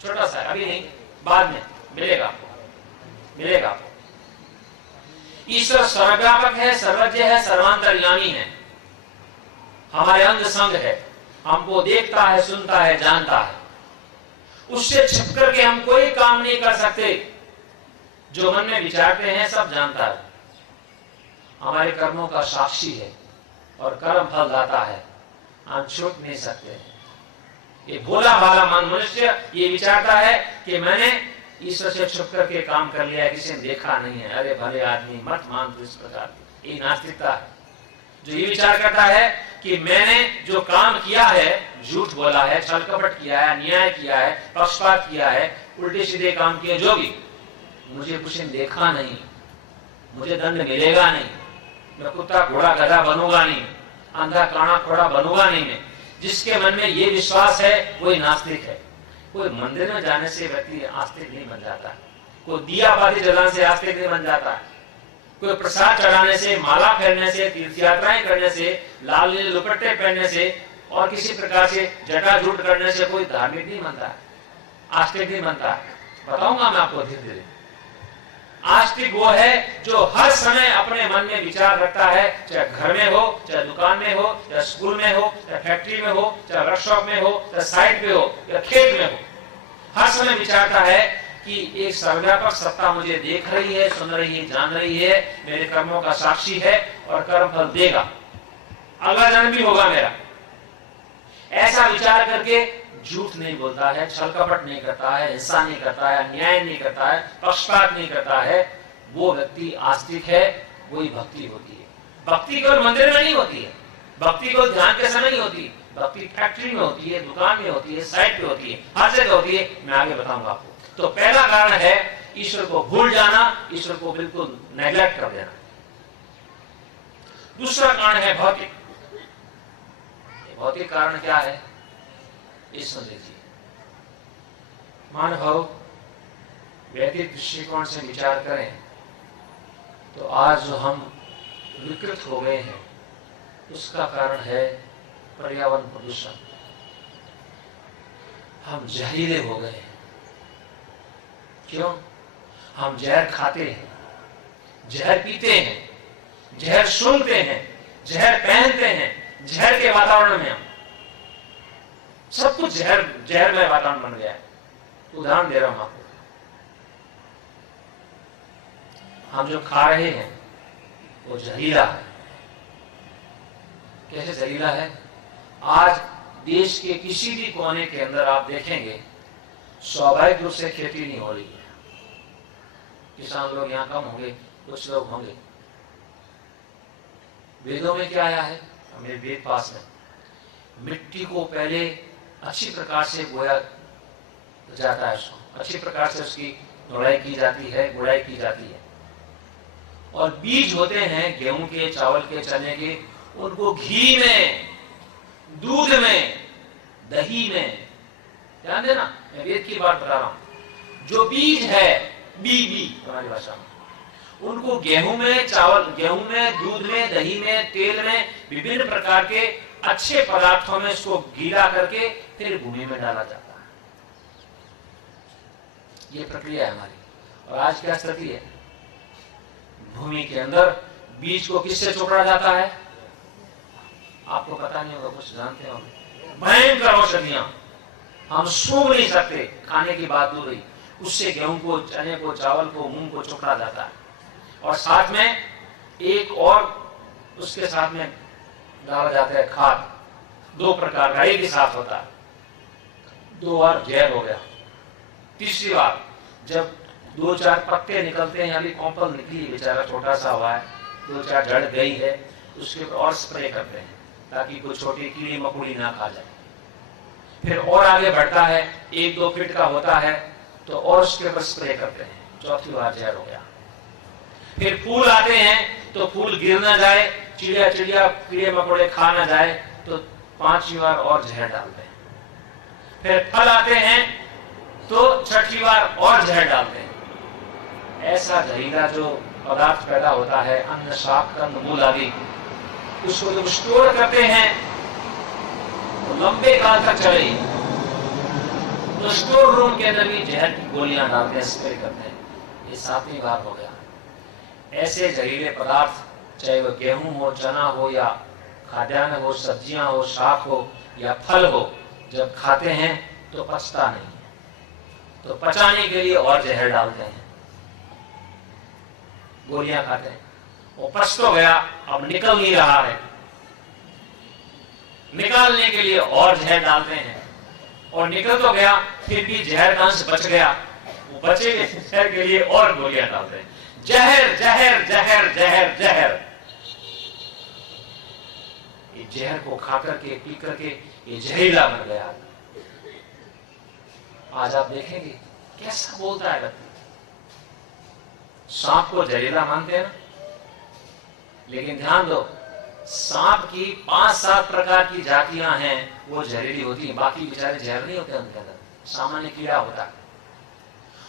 छोटा सा, अभी नहीं, बाद में मिलेगा आपको, मिलेगा आपको। ईश्वर सर्वव्यापक है, सर्वज्ञ है, सर्वांतर्यामी है, हमारे अंग संग है, हमको देखता है, सुनता है, जानता है। उससे छिप करके हम कोई काम नहीं कर सकते। जो मन में विचारते हैं सब जानता है, हमारे कर्मों का साक्षी है और कर्म फल दाता है, हम छूट नहीं सकते। ये भोला भाला मान मनुष्य ये विचारता है कि मैंने ईश्वर से छुप करके काम कर लिया है, किसी ने देखा नहीं है। अरे भले आदमी, मत मान तू इस प्रकार की, ये नास्तिकता है। जो ये विचार करता है कि मैंने जो काम किया है, झूठ बोला है, छल कपट किया है, अन्याय किया है, पक्षपात किया है, उल्टे सीधे काम किए, जो भी, मुझे कुछ ने देखा नहीं, मुझे दंड मिलेगा नहीं, मैं कुत्ता घोड़ा गधा बनूंगा नहीं, अंधा काना खोड़ा बनूंगा नहीं मैं। जिसके मन में ये विश्वास है वही नास्तिक है। कोई मंदिर में जाने से व्यक्ति आस्तिक नहीं बन जाता, कोई दिया बाती जलाने से आस्तिक नहीं बन जाता, कोई प्रसाद चढ़ाने से, माला फेरने से, तीर्थ यात्राएं करने से, लाल नीले दुपट्टे पहनने से और किसी प्रकार से जटाजूट करने से कोई धार्मिक नहीं बनता, आस्तिक नहीं बनता। बताऊंगा मैं आपको धीरे धीरे। आस्तिक वो है जो हर समय अपने मन में विचार रखता है, चाहे घर में हो, चाहे दुकान में हो, चाहे स्कूल में हो, चाहे फैक्ट्री में हो, चाहे वर्कशॉप में हो, चाहे साइट पे हो या खेत में हो, हर समय विचारता है कि एक सर्वव्यापक सत्ता मुझे देख रही है, सुन रही है, जान रही है, मेरे कर्मों का साक्षी है और कर्म फल देगा, अगला जन्म भी होगा मेरा। ऐसा विचार करके झूठ नहीं बोलता है, छल कपट नहीं करता है, हिंसा नहीं करता है, अन्याय नहीं करता है, पक्षपात नहीं करता है, वो व्यक्ति आस्तिक है, वही भक्ति होती है। भक्ति केवल मंदिर में नहीं होती है, भक्ति केवल ध्यान के समय नहीं होती, भक्ति फैक्ट्री में होती है, दुकान में होती है, साइट पे होती है, हर जगह होती है। मैं आगे बताऊंगा आपको। तो पहला कारण है ईश्वर को भूल जाना, ईश्वर को बिल्कुल नेग्लेक्ट कर देना। दूसरा कारण है भौतिक। भौतिक कारण क्या है, ये सुन लीजिए। मानव वैदिक दृष्टिकोण से विचार करें तो आज जो हम विकृत हो गए हैं उसका कारण है पर्यावरण प्रदूषण। हम जहरीले हो गए हैं। क्यों? हम जहर खाते हैं, जहर पीते हैं, जहर सूंघते हैं, जहर पहनते हैं, जहर के वातावरण में हम सब कुछ जहरमय वातावरण बन गया है। उदाहरण दे रहा हूं आपको। हम जो खा रहे हैं वो जहरीला है। कैसे जहरीला है? आज देश के किसी भी कोने के अंदर आप देखेंगे स्वाभाविक रूप से खेती नहीं हो रही है। किसान लोग यहाँ कम होंगे, कुछ लोग होंगे। वेदों में क्या आया है? हमें वेद पास में मिट्टी को पहले अच्छी प्रकार से बोया जाता है, उसको अच्छी प्रकार से उसकी धुलाई की जाती है, गुड़ाई की जाती है, और बीज होते हैं गेहूं के, चावल के, चने के, उनको घी में, दूध में, दही में, ध्यान देना मैं वेद की बात बता रहा हूं। जो बीज है बी हमारी भाषा में, उनको गेहूं में, गेहूं में, दूध में, दही में, तेल में, विभिन्न प्रकार के अच्छे पदार्थों में इसको गीला करके फिर भूमि में डाला जाता है। ये प्रक्रिया है हमारी। और आज क्या स्थिति है? भूमि के अंदर बीज को किससे चोपड़ा जाता है? आपको पता नहीं होगा, कुछ जानते होंगे। भयंकर औषधियां हम सूंघ नहीं सकते, खाने की बात दूर रही। उससे गेहूं को, चने को, चावल को, मूंग को चोपड़ा जाता है। और साथ में एक और उसके साथ में डाला जाता है खाद। दो प्रकार का, एक ही साथ होता है। 2 बार जहर हो गया। तीसरी बार जब 2-4 पत्ते निकलते हैं, अभी कॉम्पल निकली, बेचारा छोटा सा हुआ है, 2-4 जड़ गई है, उसके ऊपर और स्प्रे करते हैं ताकि कोई छोटी कीड़ी मकोड़ी ना खा जाए। फिर और आगे बढ़ता है, 1-2 फीट का होता है तो और उसके ऊपर स्प्रे करते हैं। चौथी बार जहर हो गया। फिर फूल आते हैं तो फूल गिर ना जाए, चिड़िया कीड़े मकोड़े खा ना जाए, तो 5वीं बार और जहर डालते हैं। फिर फल आते हैं तो 6ठी बार और जहर डालते हैं। ऐसा जहरीला जो पदार्थ पैदा होता है, अन्न, शाक, कंद, मूल आदि, उसको जब स्टोर करते हैं तो लंबे काल तक चलेगी। तो स्टोर रूम के अंदर भी जहर की गोलियां डालते हैं, स्प्रे करते हैं। ये 7वीं बार हो गया। ऐसे जहरीले पदार्थ, चाहे वो गेहूं हो, चना हो, या खाद्यान्न हो, सब्जियां हो, शाक हो या फल हो, जब खाते हैं तो पचता नहीं है। तो पचाने के लिए और जहर डालते हैं, गोलियां खाते हैं। वो पच तो गया, अब निकल नहीं रहा है, निकालने के लिए और जहर डालते हैं। और निकल तो गया, फिर भी जहर का अंश बच गया, वो बचे जहर के लिए और गोलियां डालते हैं। जहर जहर जहर जहर जहर। ये जहर को खा करके, पी करके ये जहरीला बन गया। आज आप देखेंगे कैसा बोलता है व्यक्ति। सांप को जहरीला मानते हैं ना, लेकिन ध्यान दो, सांप की 5-7 प्रकार की जातियां हैं, वो जहरीली होती हैं। बाकी बेचारे जहर नहीं होते उनके अंदर, सामान्य कीड़ा होता है।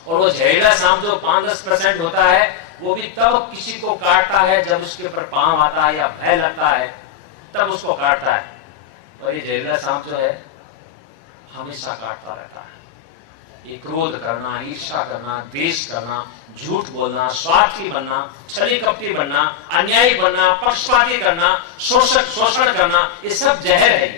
और वो जहरीला सांप जो 5-10% होता है, वो भी तब किसी को काटता है जब उसके ऊपर पांव आता है या भय लगता है, तब उसको काटता है। और ये जहरीला सांप जो है हमेशा काटता रहता है। ये क्रोध करना, ईर्ष्या करना, द्वेष करना, झूठ बोलना, स्वार्थी बनना, छली कपटी बनना, अन्यायी बनना, पक्षपाती करना, शोषण करना, ये सब जहर है।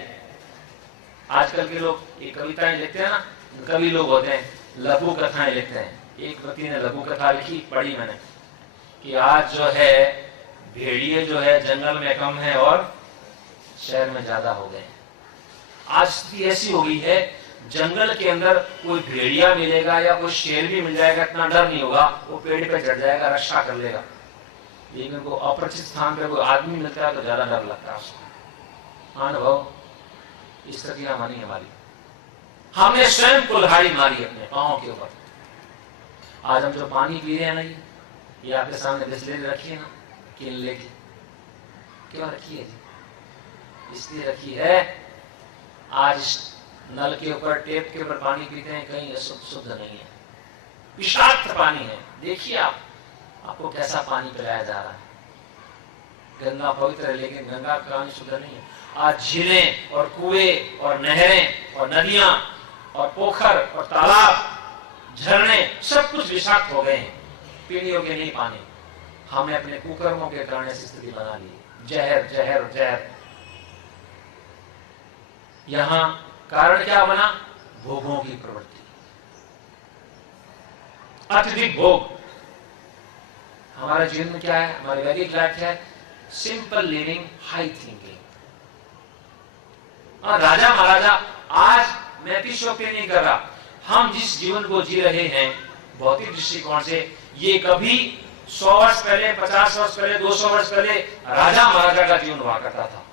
आजकल के लोग ये कविताएं लिखते हैं ना, कवि लोग होते हैं, लघु कथाएं लिखते हैं। एक व्यक्ति ने लघु कथा लिखी, पढ़ी मैंने, कि आज जो है भेड़िए जो है जंगल में कम है और शहर में ज्यादा हो गए। आज स्थिति ऐसी हो गई है, जंगल के अंदर कोई भेड़िया मिलेगा या कोई शेर भी मिल जाएगा, इतना डर नहीं होगा, वो पेड़ पे चढ़ जाएगा, रक्षा कर लेगा। लेकिन को अपरिचित स्थान पे कोई आदमी मिलता है तो ज्यादा डर लगता है उसको। अनुभव स्थिति हमारी हमारी, हमने स्वयं कुल्हाड़ी मारी अपने पांव के ऊपर। आज हम जो पानी पी रहे हैं ना, ये आपके सामने बिस्लेरी रखी है ना, किनले की, क्यों रखी है जी? इसलिए रखी है, आज नल के ऊपर टेप के ऊपर पानी पीते हैं, कहीं शुद्ध नहीं है, विषाक्त पानी है। देखिए आपको कैसा पानी पिलाया जा रहा है। गंगा पवित्र है लेकिन गंगा का पानी शुद्ध नहीं है। आज झीलें और कुएं और नहरें और नदियां और पोखर और तालाब झरने सब कुछ विषाक्त हो गए हैं, पीने योग्य नहीं पानी। हमने अपने कुकर्मों के कारण ऐसी स्थिति बना ली। जहर जहर जहर। यहां कारण क्या बना? भोगों की प्रवृत्ति, अत्यधिक भोग। हमारा जीवन में क्या है? हमारी वैदिक लाइफ है सिंपल लिविंग, हाई थिंकिंग। और राजा महाराजा, आज मैं अतिशयोक्ति नहीं कर रहा, हम जिस जीवन को जी रहे हैं भौतिक दृष्टिकोण से, ये कभी 100 वर्ष पहले, 50 वर्ष पहले, 200 वर्ष पहले राजा महाराजा का जीवन हुआ करता था।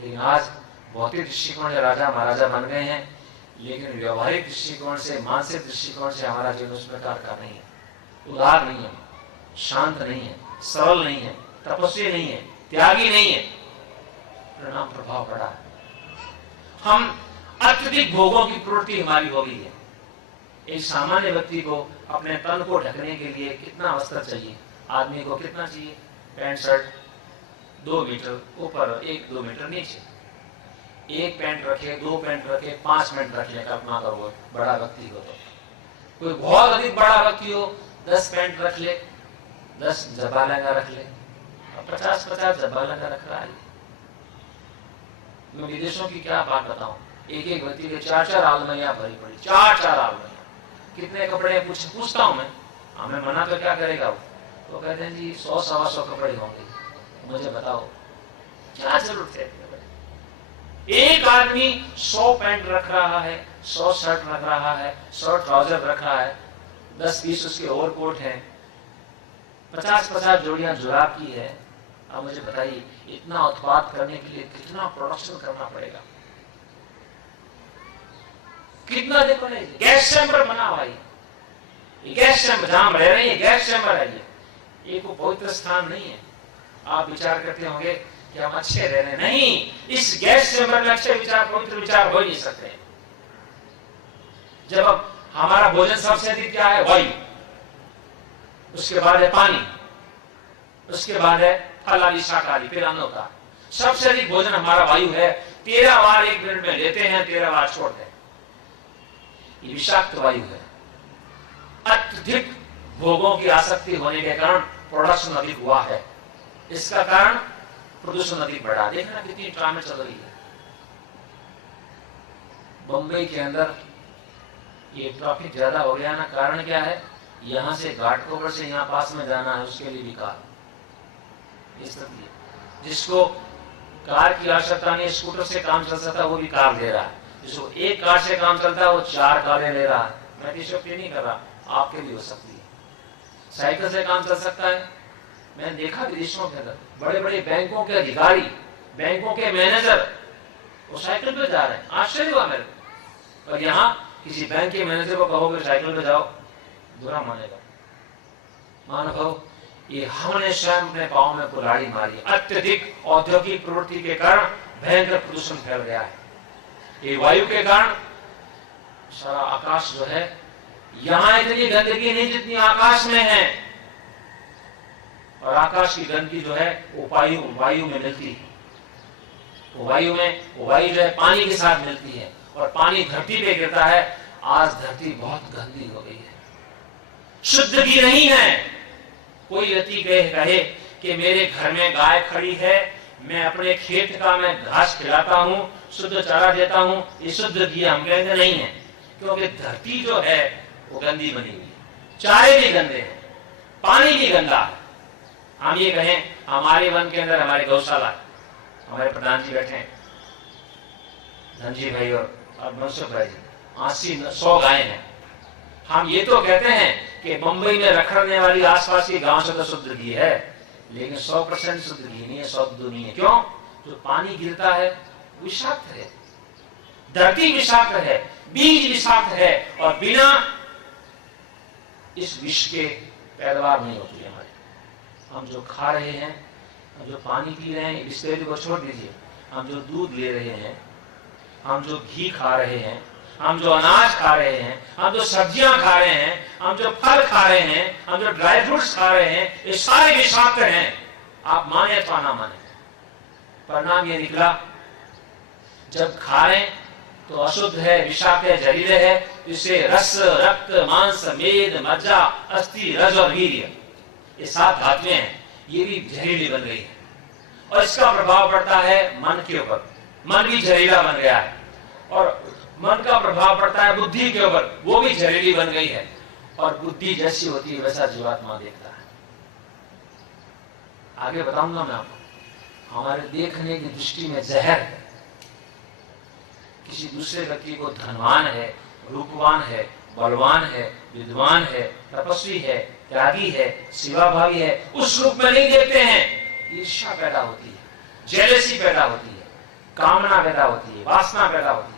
लेकिन आज भौतिक दृष्टिकोण से राजा महाराजा बन गए हैं, लेकिन व्यवहारिक दृष्टिकोण से, मानसिक दृष्टिकोण से हमारा जीवन उस प्रकार का नहीं है। उदार नहीं है, शांत नहीं है, सरल नहीं है, तपस्वी नहीं है, त्यागी नहीं है। परिणाम प्रभाव पड़ा है। हम अत्यधिक भोगों की प्रवृत्ति हमारी हो गई है। एक सामान्य व्यक्ति को अपने तन को ढकने के लिए कितना वस्त्र चाहिए? आदमी को कितना चाहिए? पैंट शर्ट 2 मीटर ऊपर, 1-2 मीटर नीचे। एक पैंट रखे, 2 पैंट रखे, 5 मिनट रख ले, कल्पना करो बड़ा व्यक्ति हो तो। कोई बहुत अधिक बड़ा व्यक्ति हो 10 पैंट रख ले, 10 जब्बा लहंगा रख ले, 50-50 जब्बा लहंगा रख रहा है। मैं विदेशों की क्या बात बताऊं, एक व्यक्ति के 4-4 आलमारियां भरी पड़ी, 4-4 आलमारियां। कितने कपड़े पूछता हूं मैं, हमें मना तो क्या करेगा वो? तो कहते हैं जी 100-125 कपड़े होंगे। मुझे बताओ क्या जरूरत है? एक आदमी 100 पैंट रख रहा है, 100 शर्ट रख रहा है, 100 ट्राउजर रख रहा है, 10-20 उसके ओवरकोट है, 50-50 जोड़ियां जुराब की है। अब मुझे बताइए, इतना उत्पाद करने के लिए कितना प्रोडक्शन करना पड़ेगा? कितना देखो नहीं, गैस चैम्बर बना हुआ है, ये गैस चैम्बर जहां रह रहे हैं, गैस चैम्बर है ये कोई पवित्र स्थान नहीं है। आप विचार करते होंगे कि हम अच्छे रह रहे हैं, नहीं, इस गैस चैम्बर में अच्छे विचार, पवित्र विचार हो ही नहीं सकते। जब अब हमारा भोजन सबसे अधिक क्या है? वायु, उसके बाद है पानी, उसके बाद है फलादि शाकाहारी, फिर अन्न होता है। सबसे अधिक भोजन हमारा वायु है। 13 बार 1 मिनट में लेते हैं, 13 बार छोड़ते हैं। ये विषाक्त वायु है। अत्यधिक भोगों की आसक्ति होने के कारण प्रोडक्शन अधिक हुआ है। इसका कारण प्रदूषण अधिक बढ़ा। देखना कितनी ट्रामें चल रही है। बंबई के अंदर ये ट्रैफिक ज्यादा हो गया ना, कारण क्या है? यहां से घाटकोपर से यहां पास में जाना है, उसके लिए भी कार। जिसको कार की आवश्यकता नहीं, स्कूटर से काम चल सकता है, वो भी कार ले रहा है। जिसको एक कार से काम चलता है, वो 4 कारें ले रहा है। मैं अतिशयोक्ति नहीं कर रहा, आपके भी हो सकती है। साइकिल से काम चल सकता है। मैंने देखा विदेशों के अंदर बड़े बड़े बैंकों के अधिकारी, बैंकों के मैनेजर, वो साइकिल पे जा रहे हैं। आश्चर्य हुआ मेरे को। और यहाँ किसी बैंक के मैनेजर को कहोगे साइकिल पे जाओ, बुरा मानेगा। मानव, ये हमने स्वयं अपने पांव में कुल्हाड़ी मारी। अत्यधिक औद्योगिक प्रवृत्ति के कारण भयंकर प्रदूषण फैल गया है। ये वायु के कारण सारा आकाश जो है, यहां इतनी गंदगी नहीं जितनी आकाश में है। और आकाश की गंदगी जो है वो वायु में मिलती है। वो वायु जो है पानी के साथ मिलती है, और पानी धरती पे गिरता है। आज धरती बहुत गंदी हो गई है, शुद्ध भी नहीं है। कोई व्यक्ति कहे कि मेरे घर में गाय खड़ी है, मैं अपने खेत का मैं घास खिलाता हूं, शुद्ध चारा देता हूं, ये शुद्ध किया। हम कहते नहीं है, क्योंकि धरती जो है वो गंदी बनी हुई है, चारे भी गंदे हैं, पानी भी गंदा है। हम ये कहें हमारे वन के अंदर हमारी गौशाला, हमारे प्रधान जी बैठे हैं, धनजी भाई और मनसुख भाई जी, 80-100 गायें हैं। हम ये तो कहते हैं कि मुंबई में रखड़ने वाली आसपास के गांव से तो शुद्ध घी है, लेकिन 100% शुद्ध घी नहीं है, शुद्ध नहीं है। क्यों? जो पानी गिरता है विषाक्त है, धरती विषाक्त है, बीज विषाक्त है, और बिना इस विष के पैदावार नहीं होती है हमारी। हम जो खा रहे हैं, हम जो पानी पी रहे हैं, बिस्लेरी को छोड़ दीजिए, हम जो दूध ले रहे हैं, हम जो घी खा रहे हैं, हम जो अनाज खा रहे हैं, हम जो सब्जियां खा रहे हैं, हम जो फल खा रहे हैं, हम जो ड्राई फ्रूट्स खा रहे हैं, ये सारे विषाक्त हैं। आप माने अथवा ना माने, परिणाम ये निकला, जब खा रहे हैं तो अशुद्ध है, विषाक्त है, जहरीले है। इससे रस, रक्त, मांस, मेद, मज्जा, अस्थि, रज और वीर्य, ये 7 धातुएं हैं, ये भी जहरीली बन गई है, और इसका प्रभाव पड़ता है मन के ऊपर। मन भी जहरीला बन गया है, और मन का प्रभाव पड़ता है बुद्धि के ऊपर, वो भी जहरीली बन गई है। और बुद्धि जैसी होती है वैसा जीवात्मा देखता है। आगे बताऊंगा मैं आपको। हमारे देखने की दृष्टि में जहर है। किसी दूसरे व्यक्ति को धनवान है, रूपवान है, बलवान है, विद्वान है, तपस्वी है, त्यागी है, सेवाभावी है, उस रूप में नहीं देखते हैं। ईर्ष्या पैदा होती है, जेलसी पैदा होती है, कामना पैदा होती है, वासना पैदा होती है।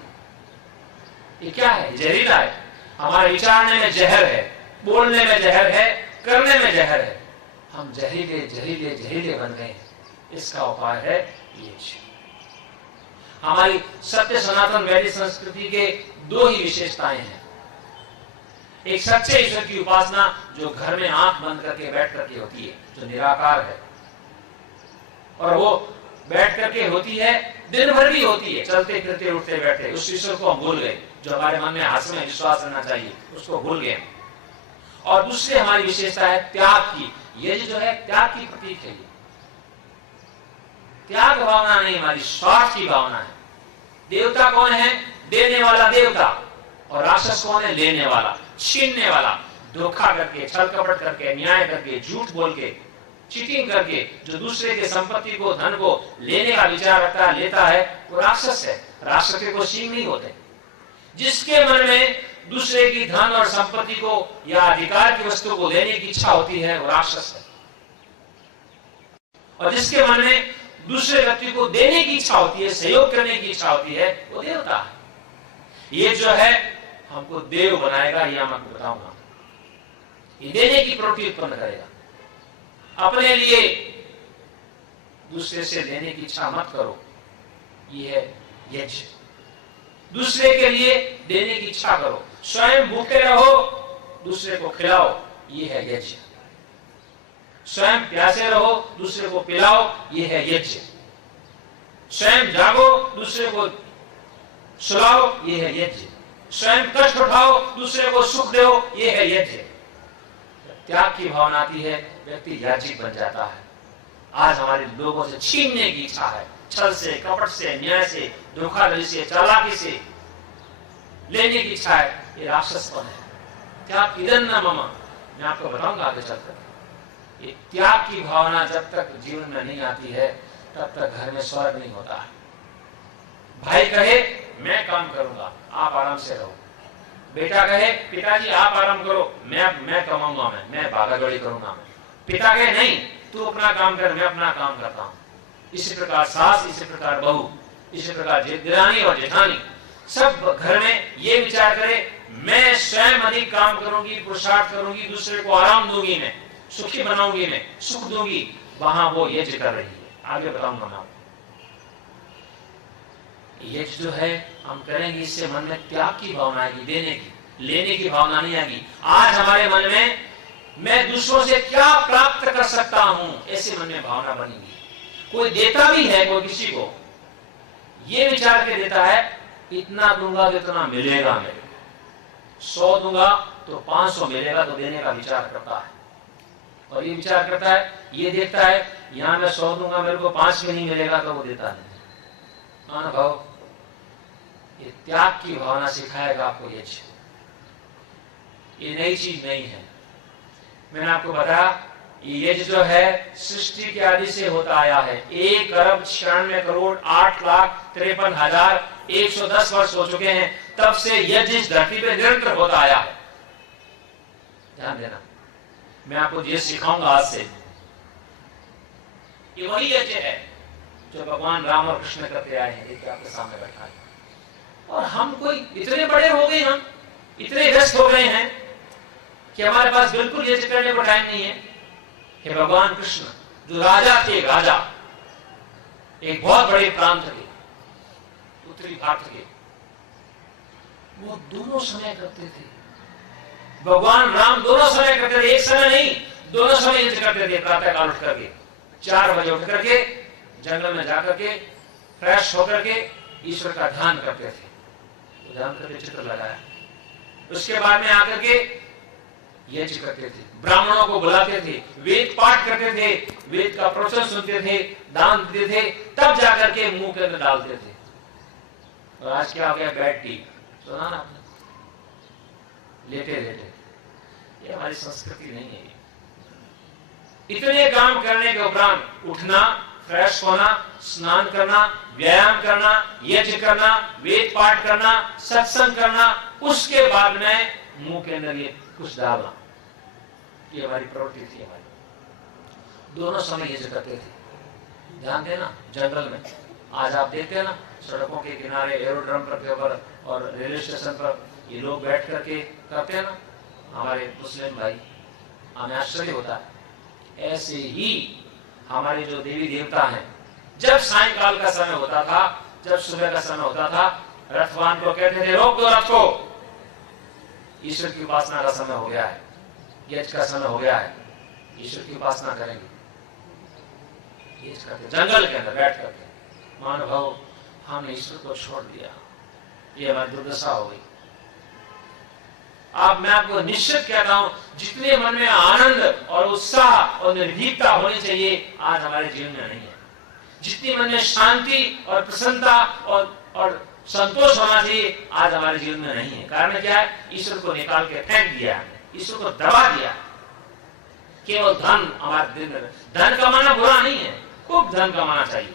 ये क्या है? जहरीला है। हमारे विचारने में जहर है, बोलने में जहर है, करने में जहर है। हम जहरीले जहरीले जहरीले बन गए हैं। इसका उपाय है यज्ञ। हमारी सत्य सनातन वैदिक संस्कृति के 2 ही विशेषताएं हैं। एक सच्चे ईश्वर की उपासना जो घर में आंख बंद करके बैठ करके होती है, जो निराकार है, और वो बैठ करके होती है, दिन भर भी होती है, चलते फिरते उठते बैठते। उस ईश्वर को हम भूल गए, जो हमारे मन में हाथ में विश्वास रहना चाहिए, उसको भूल गए। और दूसरी हमारी विशेषता है त्याग की। ये जो है त्याग की प्रतीक है। त्याग भावना नहीं, हमारी स्वार्थ की भावना है। देवता कौन है? देने वाला देवता। और राक्षस कौन है? लेने वाला, छीनने वाला। धोखा करके, छल कपट करके, अन्याय करके, झूठ बोल के, चीटिंग करके जो दूसरे के संपत्ति को, धन को लेने का विचार रखता है, लेता है, वो राक्षस है। राक्षस के को सींग नहीं होते। जिसके मन में दूसरे की धन और संपत्ति को या अधिकार की वस्तु को लेने की इच्छा होती है, वो राक्षस है। और जिसके मन में दूसरे व्यक्ति को देने की इच्छा होती है, सहयोग करने की इच्छा होती है, वो देवता है। ये जो है हमको देव बनाएगा, ये मैं आपको बताऊंगा। ये देने की प्रवृत्ति उत्पन्न करेगा। अपने लिए दूसरे से लेने की इच्छा मत करो, ये है यज्ञ। दूसरे के लिए देने की इच्छा करो। स्वयं भूखे रहो, दूसरे को खिलाओ, ये है यज्ञ। स्वयं प्यासे रहो, दूसरे को पिलाओ, ये है यज्ञ। स्वयं जागो, दूसरे को सुलाओ, ये है यज्ञ। स्वयं कष्ट उठाओ, दूसरे को सुख दो, ये है यज्ञ। त्याग की भावना आती है, व्यक्ति याज्ञिक बन जाता है। आज हमारे लोगों से छीनने की इच्छा है, छल से, कपट से, न्याय से, धोखाधड़ी से, चालाकी से लेने की इच्छा है। ये राक्षसपन है। त्याग इदं न मम, मैं आपको बताऊंगा आगे चलकर। ये त्याग की भावना जब तक जीवन में नहीं आती है, तब तक घर में स्वर्ग नहीं होता है। भाई कहे मैं काम करूंगा, आप आराम से रहो। बेटा कहे पिताजी आप आराम करो, मैं कमाऊंगा, मैं भागादौड़ी करूंगा। पिता कहे नहीं, तू अपना काम कर, मैं अपना काम करता हूं। इसी प्रकार सास, इसी प्रकार बहू, इसी प्रकार देरानी और जेठानी, सब घर में ये विचार करे मैं स्वयं अधिक काम करूंगी, पुरुषार्थ करूंगी, दूसरे को आराम दूंगी, मैं सुखी बनाऊंगी, मैं सुख दूंगी। वहां वो यज्ञ कर रही है। आगे बताऊंगा मैं आपको। यज्ञ जो है हम करेंगे, इससे मन में त्याग की भावना आएगी, देने की, लेने की भावना नहीं आएगी। आज हमारे मन में मैं दूसरों से क्या प्राप्त कर सकता हूं, ऐसे मन में भावना बनेगी। कोई देता भी है, कोई किसी को ये विचार के देता है इतना दूंगा तो इतना मिलेगा, मेरे 100 दूंगा तो 500 मिलेगा, तो देने का विचार करता है। और ये विचार करता है, ये देखता है यहां मैं 100 दूंगा, मेरे को 5 में नहीं मिलेगा, तो वो देता नहीं। अनुभव, ये त्याग की भावना सिखाएगा आपको। ये नई चीज नहीं है। मैंने आपको बताया ये जो है सृष्टि के आदि से होता आया है। 1,96,08,53,110 वर्ष हो चुके हैं, तब से यज्ञ इस धरती पे निरंतर होता आया है। ध्यान देना, मैं आपको ये सिखाऊंगा आज से, ये वही यज्ञ है जो भगवान राम और कृष्ण करते आए हैं, ये आपके सामने बैठा है। और हम कोई इतने बड़े हो गए, हम इतने व्यस्त हो गए हैं कि हमारे पास बिल्कुल यज्ञ करने को टाइम नहीं है। कि भगवान कृष्ण जो राजा थे, राजा एक बहुत बड़े प्रांत के, उत्तरी भारत के, वो दोनों समय करते थे। भगवान राम दोनों समय करते थे, एक समय नहीं, दोनों समय यज्ञ करते थे। प्रातः काल उठ करके 4 बजे उठ करके जंगल में जाकर के फ्रेश होकर के ईश्वर का ध्यान करते थे। तो ध्यान करके चित्र लगाया, उसके बाद में आकर के यज्ञ करते थे, ब्राह्मणों को बुलाते थे, वेद पाठ करते थे, वेद का प्रवचन सुनते थे, दान देते थे, तब जाकर के मुंह के अंदर डालते थे। और आज क्या हो गया, बेड टी, सुना ना आपने, लेटे लेटे। ये हमारी संस्कृति नहीं है। इतने काम करने के उपरांत उठना, फ्रेश होना, स्नान करना, व्यायाम करना, यज्ञ करना, वेद पाठ करना, सत्संग करना, उसके बाद में मुंह के अंदर ये कुछ डालना, ये हमारी प्रवृत्ति थी। हमारी दोनों समय यज्ञ करते थे। ध्यान देना, जंगल में आज आप देखते हैं ना, सड़कों के किनारे, एरोड्रम पर और रेलवे स्टेशन पर ये लोग बैठ करके करते हैं ना, हमारे मुस्लिम भाई, हमें आश्चर्य होता है। ऐसे ही हमारे जो देवी देवता हैं, जब सायंकाल का समय होता था, जब सुबह का समय होता था, रथवान को कहते थे रोक दो रथ को, ईश्वर की उपासना का समय हो गया है, यज्ञ का समय हो गया है, ईश्वर की उपासना करेंगे। जंगल के अंदर बैठ करके मानव हमने ईश्वर को छोड़ दिया, ये हमारी दुर्दशा हो गई। अब मैं आपको निश्चित कहता हूं, जितने मन में आनंद और उत्साह और निर्भीकता होनी चाहिए, आज हमारे जीवन में नहीं है। जितनी मन में शांति और प्रसन्नता और संतोष होना चाहिए, आज हमारे जीवन में नहीं है। कारण क्या है, ईश्वर को निकाल के फेंक दिया, ईश्वर को दबा दिया। केवल धन हमारे दिल में, धन कमाना बुरा नहीं है, खूब धन कमाना चाहिए,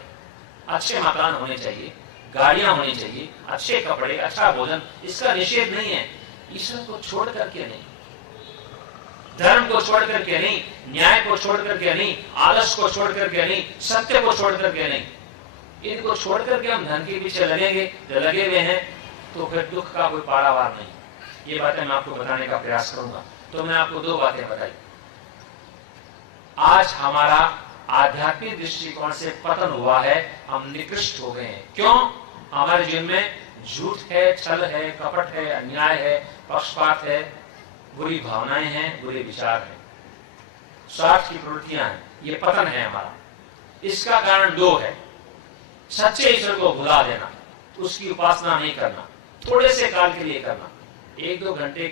अच्छे मकान होने चाहिए, गाड़ियां होनी चाहिए, अच्छे कपड़े, अच्छा भोजन, इसका निषेध नहीं है। ईश्वर को छोड़ करके नहीं, धर्म को छोड़ करके नहीं, न्याय को छोड़ करके नहीं, आदर्श को छोड़ करके नहीं, सत्य को छोड़ करके नहीं, इनको छोड़ करके हम धन के पीछे लगेंगे, जो लगे हुए हैं, तो फिर दुख का कोई पारावार नहीं। ये बातें मैं आपको बताने का प्रयास करूंगा। तो मैं आपको 2 बातें बताई। आज हमारा आध्यात्मिक दृष्टिकोण से पतन हुआ है, हम निकृष्ट हो गए हैं। क्यों? हमारे जीवन में झूठ है, छल है, कपट है, अन्याय है, पक्षपात है, बुरी भावनाएं हैं, बुरे विचार हैं, स्वार्थ की प्रवृत्तियां हैं, ये पतन है हमारा। इसका कारण 2 है। सच्चे ईश्वर को भुला देना, उसकी उपासना नहीं करना, थोड़े से काल के लिए करना, 1-2 घंटे,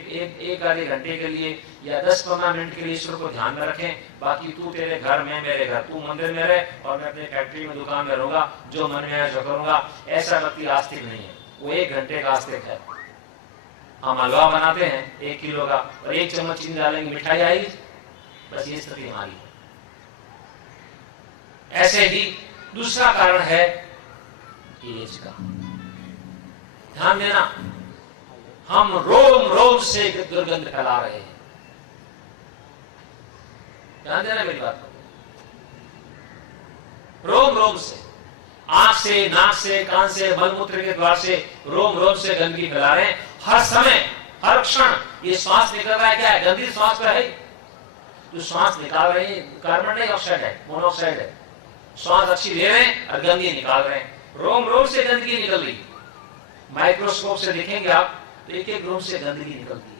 एक आधे घंटे के लिए या 10-15 मिनट के लिए ईश्वर को ध्यान में रखें। बाकी तू तेरे घर में, मेरे घर, तू मंदिर में रहे और मैं अपनी फैक्ट्री में, दुकान में रहूंगा, जो मन में है जो करूंगा। ऐसा व्यक्ति आस्तिक नहीं है, वो 1 घंटे का आस्तिक है। हम हलवा बनाते हैं 1 किलो का और 1 चम्मच चीनी डालेंगे, मिठाई आएगी, बस ये स्थिति हमारी है। ऐसे ही दूसरा कारण है एज का। ध्यान देना, हम रोम रोम से दुर्गंध फैला रहे हैं। ध्यान देना मेरी बात को, रोम रोम से, आंख से, नाक से, कान से, मलमूत्र के द्वार से रोम रोम से गंदगी फैला रहे हैं। हर समय, हर क्षण ये श्वास निकल रहा है, क्या है? गंदी श्वास तो है। जो श्वास निकाल रहे हैं कार्बन डाइऑक्साइड है, मोनोऑक्साइड है। श्वास अच्छी ले रहे हैं और गंदगी निकाल रहे हैं। रोम रोम से गंदगी निकल रही है। माइक्रोस्कोप से देखेंगे आप तो एक रूम से गंदगी निकलती है।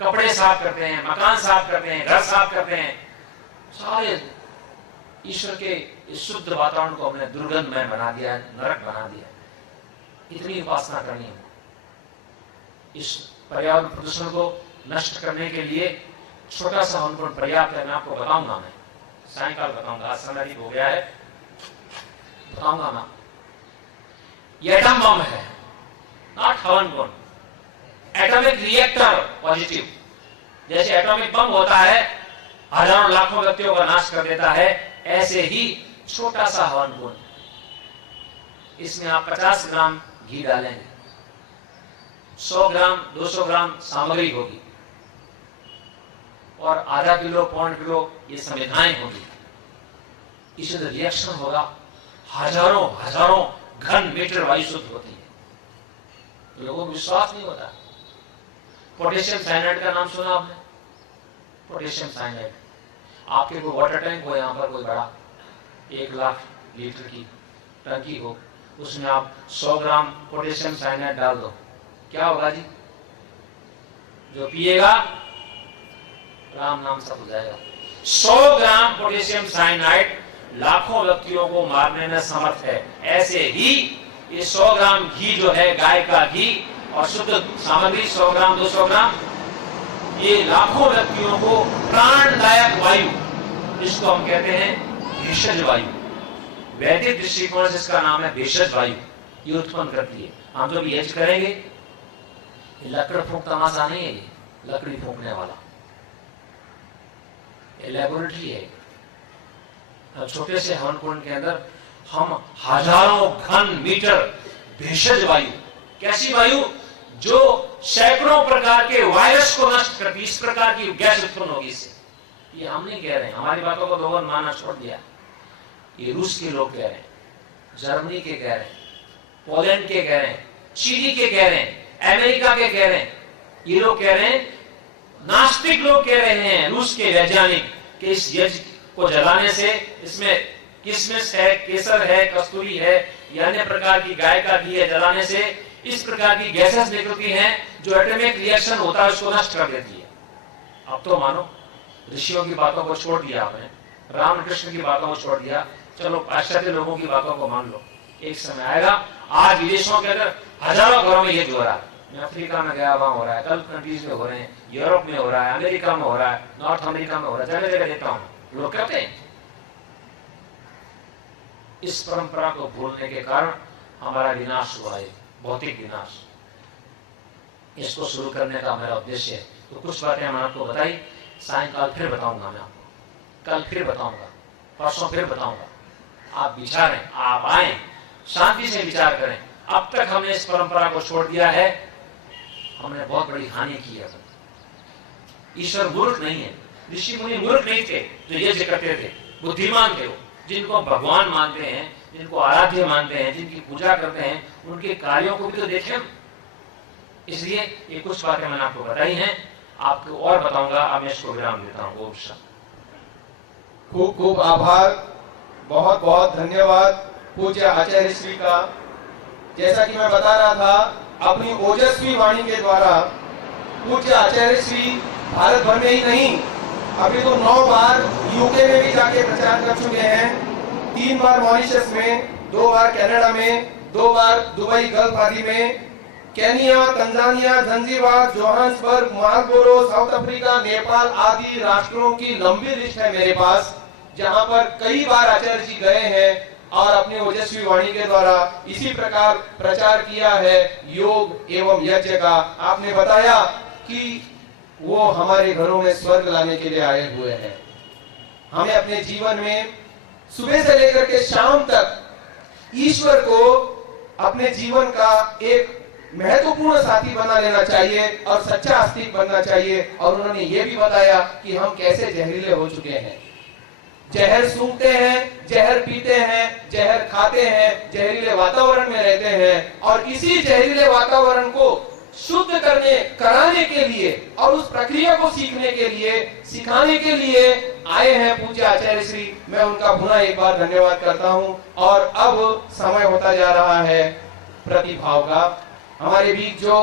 कपड़े साफ करते हैं, मकान साफ करते हैं, घर साफ करते हैं, सारे ईश्वर के इस शुद्ध वातावरण को हमने दुर्गंधमय बना दिया, नरक बना दिया। इतनी उपासना करनी है। इस पर्यावरण प्रदूषण को नष्ट करने के लिए छोटा सा अनुकूल पर्याप्त है। मैं आपको बताऊंगा, मैं सायंकाल बताऊंगा, आज समय हो गया है, बताऊंगा मैं। ये एटम बम है, नॉट हवन बम, एटॉमिक रिएक्टर पॉजिटिव। जैसे एटॉमिक बम होता है, हजारों लाखों व्यक्तियों का नाश कर देता है, ऐसे ही छोटा सा हवन कुंड, इसमें आप 50 ग्राम घी डालेंगे, 100 ग्राम 200 ग्राम सामग्री होगी, और आधा किलो, पौन किलो ये संवेदनाएं होगी, इससे तो रिएक्शन होगा, हजारों हजारों घन मीटर वायु शुद्ध होती है, तो लोगों को विश्वास नहीं होता। पोटेशियम साइनाइड का नाम सुना आपने? पोटेशियम साइनाइड, आपके कोई वाटर टैंक हो यहाँ पर कोई बड़ा 1 लाख लीटर की टंकी हो, उसमें आप 100 ग्राम पोटेशियम साइनाइड डाल दो, क्या होगा जी? जो पिएगा राम नाम सब हो जाएगा। 100 ग्राम पोटेशियम साइनाइड लाखों व्यक्तियों को मारने में समर्थ है। ऐसे ही ये 100 ग्राम घी जो है, गाय का घी और शुद्ध सामग्री 100 ग्राम 200 ग्राम, ये लाखों व्यक्तियों को प्राणदायक वायु, इसको हम कहते हैं भेषज वायु, वैदिक दृष्टिकोण से इसका नाम है भेषज वायु, ये उत्पन्न करती है। हम जब यज्ञ करेंगे, लकड़ फूंक तमाशा नहीं है, ये लकड़ी फूंकने वाला ये लेबोरेटरी है। छोटे से हवन कुंड के अंदर हम हजारों घन मीटर भेषज वायु, कैसी वायु जो सैकड़ों प्रकार के वायरस को नष्ट करती, इस प्रकार की गैस उत्पन्न होगी इससे। ये हम नहीं कह रहे हैं, हमारी बातों को लोगों ने मानना छोड़ दिया, ये रूस के लोग कह रहे हैं, जर्मनी के कह रहे हैं, पोलैंड के कह रहे हैं, चिली के कह रहे हैं, अमेरिका के कह रहे हैं, ये लोग कह रहे हैं, नास्तिक लोग कह रहे हैं, रूस के वैज्ञानिक, कि इस यज्ञ को जलाने से इसमें किशमिश है, केसर है, कस्तूरी है, या अन्य प्रकार की गाय का घी है, जलाने से इस प्रकार की गैसेस निकलती हैं जो एटॉमिक रिएक्शन होता है उसको नष्ट कर देती है। अब तो मानो ऋषियों की बातों को छोड़ दिया आपने, रामकृष्ण की बातों को छोड़ दिया, चलो पाश्चात्य लोगों की बातों को मान लो। एक समय आएगा, आज विदेशों के अंदर हजारों घरों में ये हो रहा है, मैं अफ्रीका में गया, वहां हो रहा है, गल्फ कंट्रीज में हो रहे हैं, यूरोप में हो रहा है, अमेरिका में हो रहा है, नॉर्थ अमेरिका में हो रहा है, जगह जगह देखता हूं लोग कहते हैं। इस परंपरा को भूलने के कारण हमारा विनाश हुआ है, भौतिक विनाश। इसको शुरू करने का मेरा उद्देश्य है। तो कुछ बातें मैंने आपको बताई, सायंकाल फिर बताऊंगा, मैं आपको कल फिर बताऊंगा, परसों फिर बताऊंगा। आप विचारें, आप आए, शांति से विचार करें। अब तक हमने इस परंपरा को छोड़ दिया है, हमने बहुत बड़ी हानि की है। ईश्वर मूर्ख नहीं है, ऋषि मुनि मूर्ख नहीं थे जो यज्ञ करते थे, बुद्धिमान थे वो, जिनको भगवान मानते हैं, जिनको आराध्य मानते हैं, जिनकी पूजा करते हैं, उनके कार्यों को भी तो देखें। इसलिए ये कुछ बातें मैंने आपको बताई हैं, आपको और बताऊंगा। अब मैं इसको विराम देता हूँ। ओम शांति। खूब खूब आभार, बहुत बहुत धन्यवाद पूज्य आचार्य श्री का। जैसा कि मैं बता रहा था, अपनी ओजस्वी वाणी के द्वारा पूज्य आचार्य श्री भारत भर में ही नहीं, अभी तो 9 बार यूके में भी जाके प्रचार कर चुके हैं, 3 बार मॉरिशस में, 2 बार कनाडा में, 2 बार दुबई गल्फ आदि में, Kenya, Tanzania, Zanzibar, Johannesburg, Marlboro, South Africa, Nepal आदि राष्ट्रों की लंबी लिस्ट है मेरे पास, जहां पर कई बार आचार्य जी गए हैं और अपनी ओजस्वी वाणी के द्वारा इसी प्रकार प्रचार किया है योग एवं यज्ञ का। आपने बताया कि वो हमारे घरों में स्वर्ग लाने के लिए आए हुए हैं। हमें अपने जीवन में सुबह से लेकर के शाम तक ईश्वर को अपने जीवन का एक महत्वपूर्ण साथी बना लेना चाहिए और सच्चा आस्तिक बनना चाहिए। और उन्होंने ये भी बताया कि हम कैसे जहरीले हो चुके हैं, जहर सूंघते हैं, जहर पीते हैं, जहर खाते हैं, जहरीले वातावरण में रहते हैं, और इसी जहरीले वातावरण को शुद्ध कराने के लिए और उस प्रक्रिया को सीखने के लिए, सिखाने के लिए आए हैं पूज्य आचार्य श्री। मैं उनका पुनः एक बार धन्यवाद करता हूं। और अब समय होता जा रहा है प्रतिभाव का। हमारे बीच जो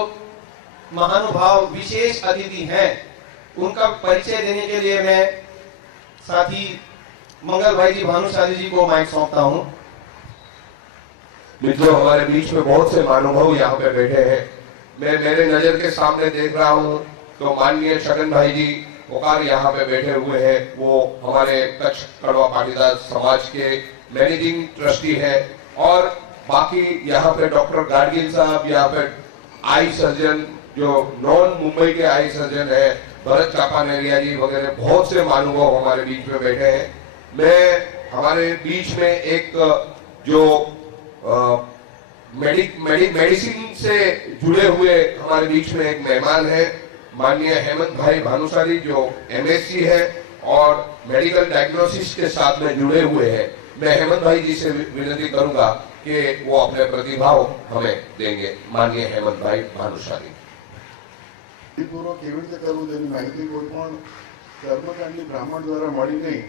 महानुभाव विशेष अतिथि हैं, उनका परिचय देने के लिए मैं साथी मंगल भाई जी भानुशाली जी को माइक सौंपता हूं। मित्रों, हमारे बीच में बहुत से महानुभाव यहाँ पे बैठे हैं। मैं मेरे नजर के सामने देख रहा हूँ तो माननीय छगन भाई जी ओकार यहाँ पे बैठे हुए हैं। वो हमारे कच्छ कड़वा पाटीदार समाज के मैनेजिंग ट्रस्टी है। और बाकी यहाँ पे डॉक्टर गाडगिल साहब, यहाँ पे आई सर्जन जो नॉन मुंबई के आई सर्जन है, भरत चापानेरिया जी वगैरह बहुत से महानुभाव हमारे बीच में बैठे हैं। मैं हमारे बीच में एक जो मेडिसिन से जुड़े हुए हमारे बीच में एक मेहमान है, माननीय हेमंत भाई भानुशाली जो एमएससी है और मेडिकल डायग्नोसिस के साथ में जुड़े हुए हैं, मैं हेमंत भाई जी से विनती करूंगा कि वो अपने प्रतिभाव हमें देंगे। माननीय हेमंत भाई भानुशाली। પૂર્વક કેવી રીતે કરવું તેની માહિતી કોઈ પણ કર્મકાંડની બ્રાહ્મણ દ્વારા મળી નહીં,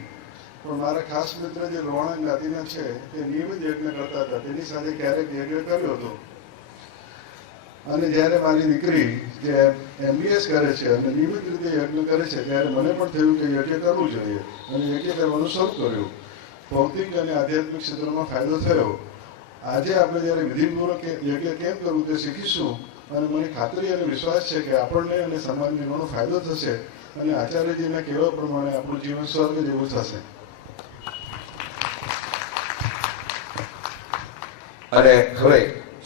પણ મારા ખાસ મિત્ર જે રોહણા જ્ઞાતિના છે તે નિયમિત યજ્ઞ કરતા હતા, તેની સાથે ક્યારેક યજ્ઞ કર્યો હતો અને જ્યારે મારી દીકરી જે MBS કરે છે અને નિયમિત રીતે યજ્ઞ કરે છે ત્યારે મને પણ થયું કે યજ્ઞ કરવું જોઈએ અને યજ્ઞ કરવાનું શરૂ કર્યું। ભૌતિક અને આધ્યાત્મિક ક્ષેત્રમાં ફાયદો થયો। આજે આપણે જ્યારે વિધિપૂર્વક યજ્ઞ કેમ કરવું તે શીખીશું અને મને ખાતરી અને વિશ્વાસ છે કે આપણને અને સમાજને ઘણો ફાયદો થશે અને આચાર્યજીના કહેવા પ્રમાણે આપણું જીવન સ્વર્ગ જેવું થશે। અને હવે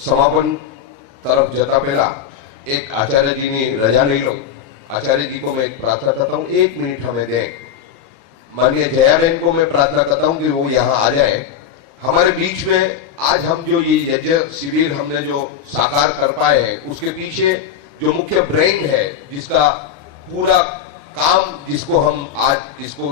સમાપન तरफ जता पहला एक आचार्य जी ने रजा ले लो। आचार्य जी को मैं प्रार्थना करता हूँ 1 मिनट हमें दें। माननीय जयाबेन को मैं प्रार्थना करता हूँ कि वो यहाँ आ जाए हमारे बीच में। आज हम जो ये यज्ञ शिविर हमने जो साकार कर पाए हैं, उसके पीछे जो मुख्य ब्रेन है, जिसका पूरा काम, जिसको हम आज इसको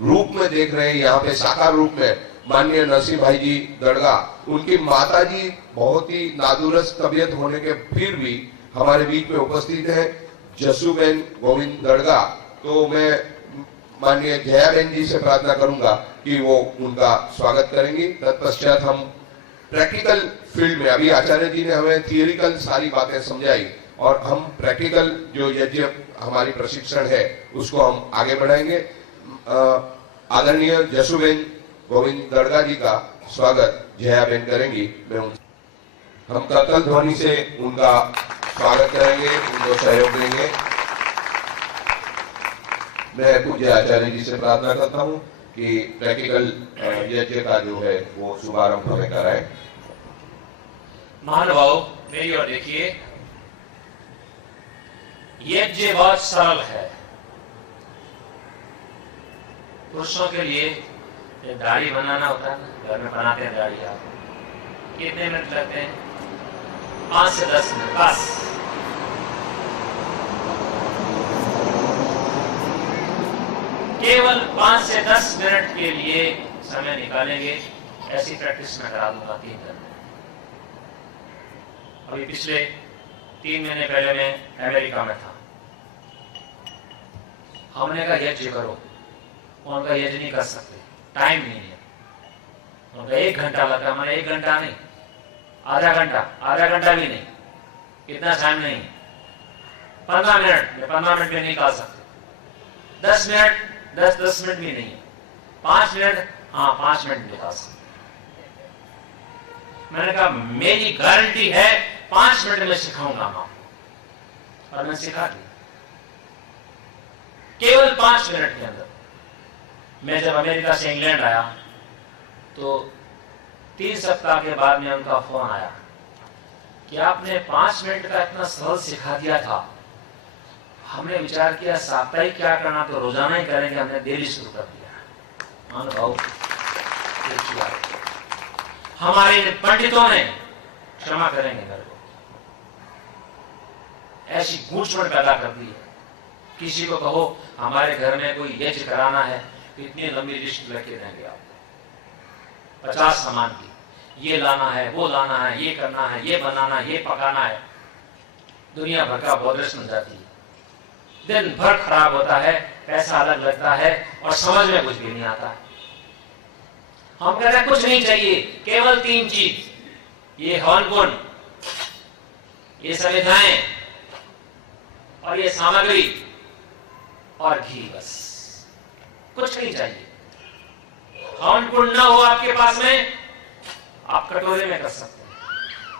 रूप में देख रहे हैं यहाँ पे साकार रूप में, माननीय नरसिंह भाई जी दड़गा, उनकी माता जी बहुत ही नादुरुस्त तबियत होने के फिर भी हमारे बीच में उपस्थित है, जसूबेन गोविंद दड़गा। तो मैं माननीय जयाबेन जी से प्रार्थना करूंगा कि वो उनका स्वागत करेंगी। तत्पश्चात हम प्रैक्टिकल फील्ड में, अभी आचार्य जी ने हमें थियोरिकल सारी बातें समझाई और हम प्रैक्टिकल जो यज्ञ हमारी प्रशिक्षण है उसको हम आगे बढ़ाएंगे। आदरणीय जसूबेन गोविंद दड़गा जी का स्वागत जयाबेन करेंगी। हम करतल ध्वनि से उनका स्वागत करेंगे, उनको सहयोग देंगे। मैं पूज्य आचार्य जी से प्रार्थना करता हूं कि प्रैक्टिकल यज्ञ का जो है वो शुभारंभ हमें कराएं। महानुभाव मेरी ओर देखिए, यज्ञ बहुत सरल है। पुरुषों के लिए दाढ़ी बनाना होता है ना, घर में बनाते हैं दाढ़ी। आप कितने मिनट लगते हैं? 5 से 10 मिनट बस। केवल 5 से 10 मिनट के लिए समय निकालेंगे। ऐसी प्रैक्टिस मैं करा दूंगा 3 दिन। अभी पिछले 3 महीने पहले मैं अमेरिका में था। हमने कहा यज्ञ करो, उनका यज्ञ नहीं कर सकते, टाइम नहीं है। उनका 1 घंटा लगा, मैंने 1 घंटा नहीं, आधा घंटा भी नहीं, इतना टाइम नहीं। 15 मिनट में निकाल सकते, 10 मिनट 10 मिनट भी नहीं, 5 मिनट, हाँ 5 मिनट निकाल सकते। मैंने कहा मेरी गारंटी है 5 मिनट में सिखाऊंगा मैं, और मैं सिखा दी केवल 5 मिनट के अंदर। मैं जब अमेरिका से इंग्लैंड आया तो 3 सप्ताह के बाद में उनका फोन आया कि आपने 5 मिनट का इतना सरल सिखा दिया था। हमने विचार किया साप्ताहिक क्या करना, तो रोजाना ही करेंगे। हमने डेली शुरू कर दिया। अनुभव हमारे पंडितों ने क्षमा करेंगे मेरे को, ऐसी गूंजवण पैदा कर दी है। किसी को कहो हमारे घर में कोई यज्ञ कराना है, इतनी लंबी लिस्ट लेके देंगे आप, 50 सामान की, ये लाना है, वो लाना है, ये करना है, ये बनाना है, ये पकाना है। दुनिया भर का बॉर्डर्स मिल जाती है, दिन भर खराब होता है, पैसा अलग लगता है और समझ में कुछ भी नहीं आता है। हम कहते हैं कुछ नहीं चाहिए, केवल 3 चीज, ये हवन कुंड, ये संविधाएं और ये सामग्री और घी, बस कुछ नहीं चाहिए। हवन कुंड ना हो आपके पास में, आप कटोरे में कर सकते हैं,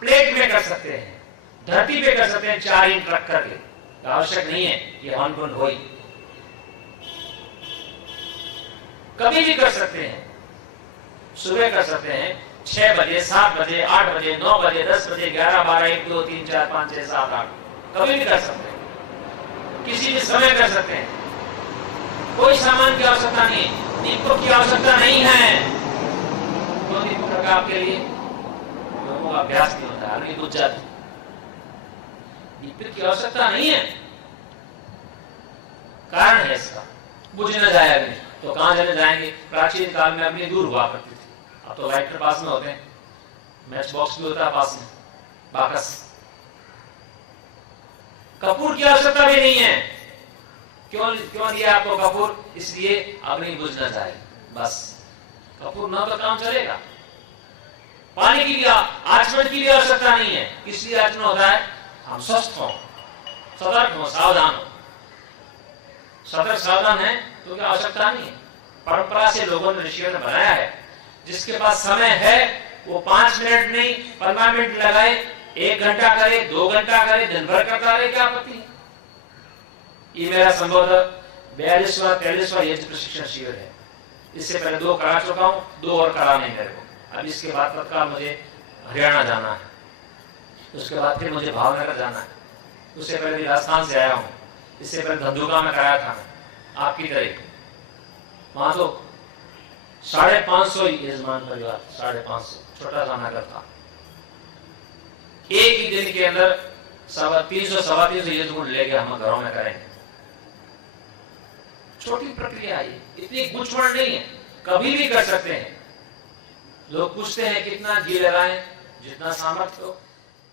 प्लेट में कर सकते हैं, धरती पे कर सकते हैं, 4 इंच रख करके। आवश्यक नहीं है कि हवन कुंड हो, कभी भी कर सकते हैं। सुबह कर सकते हैं 6 बजे, 7 बजे, 8 बजे, 9 बजे, 10 बजे, 11, 12, 1, 2, 3, 4, 5, 6, 7, 8, कभी भी कर सकते हैं, किसी भी समय कर सकते हैं। कोई सामान की आवश्यकता नहीं है, दीपक की आवश्यकता नहीं है। तो दीपक रखा आपके लिए, लोगों का अभ्यास नहीं होता, आदमी बुझ जाते। दीपक की आवश्यकता नहीं है, कारण है इसका, बुझ न जाए अग्नि। तो कहां जले जाएंगे? प्राचीन काल में अग्नि दूर हुआ करती थी, अब तो लाइटर पास में होते हैं, मैच बॉक्स भी होता है पास में, बाकस। कपूर की आवश्यकता भी नहीं है। क्यों दिया आपको कपूर? इसलिए अग्नि बुझ न जाए, बस। कपूर ना तो काम चलेगा। पानी की भी, आचमन की भी आवश्यकता नहीं है। किस लिए आचमन होता है? हम स्वस्थ हों, सतर्क हों, सावधान हो। सतर्क सावधान है तो क्या आवश्यकता नहीं है। परंपरा से लोगों ने, ऋषियों ने बनाया है। जिसके पास समय है वो 5 मिनट नहीं 15 मिनट लगाए, 1 घंटा करे, 2 घंटा करे, दिन भर करता रहे, क्या आपत्ति है? ये मेरा संभवतः 42वां 43वां यज्ञ प्रशिक्षण शिविर है। इससे पहले 2 करा चुका हूं, 2 और कराने मेरे को। अब इसके बाद तत्काल मुझे हरियाणा जाना है, उसके बाद फिर मुझे भावनगर जाना है, उससे पहले भी राजस्थान से आया हूं, इससे पहले धंधुका में कराया था मैं आपकी तरह। वहां तो 550 यजमान परिवार, 550, छोटा सा नगर था। एक ही दिन के अंदर 300-325 यजमान लेके हम घरों में करेंगे। छोटी प्रक्रिया है, इतनी गुंचवण नहीं है, कभी भी कर सकते हैं। लोग पूछते हैं कितना घी लगाएं? जितना सामर्थ्य हो।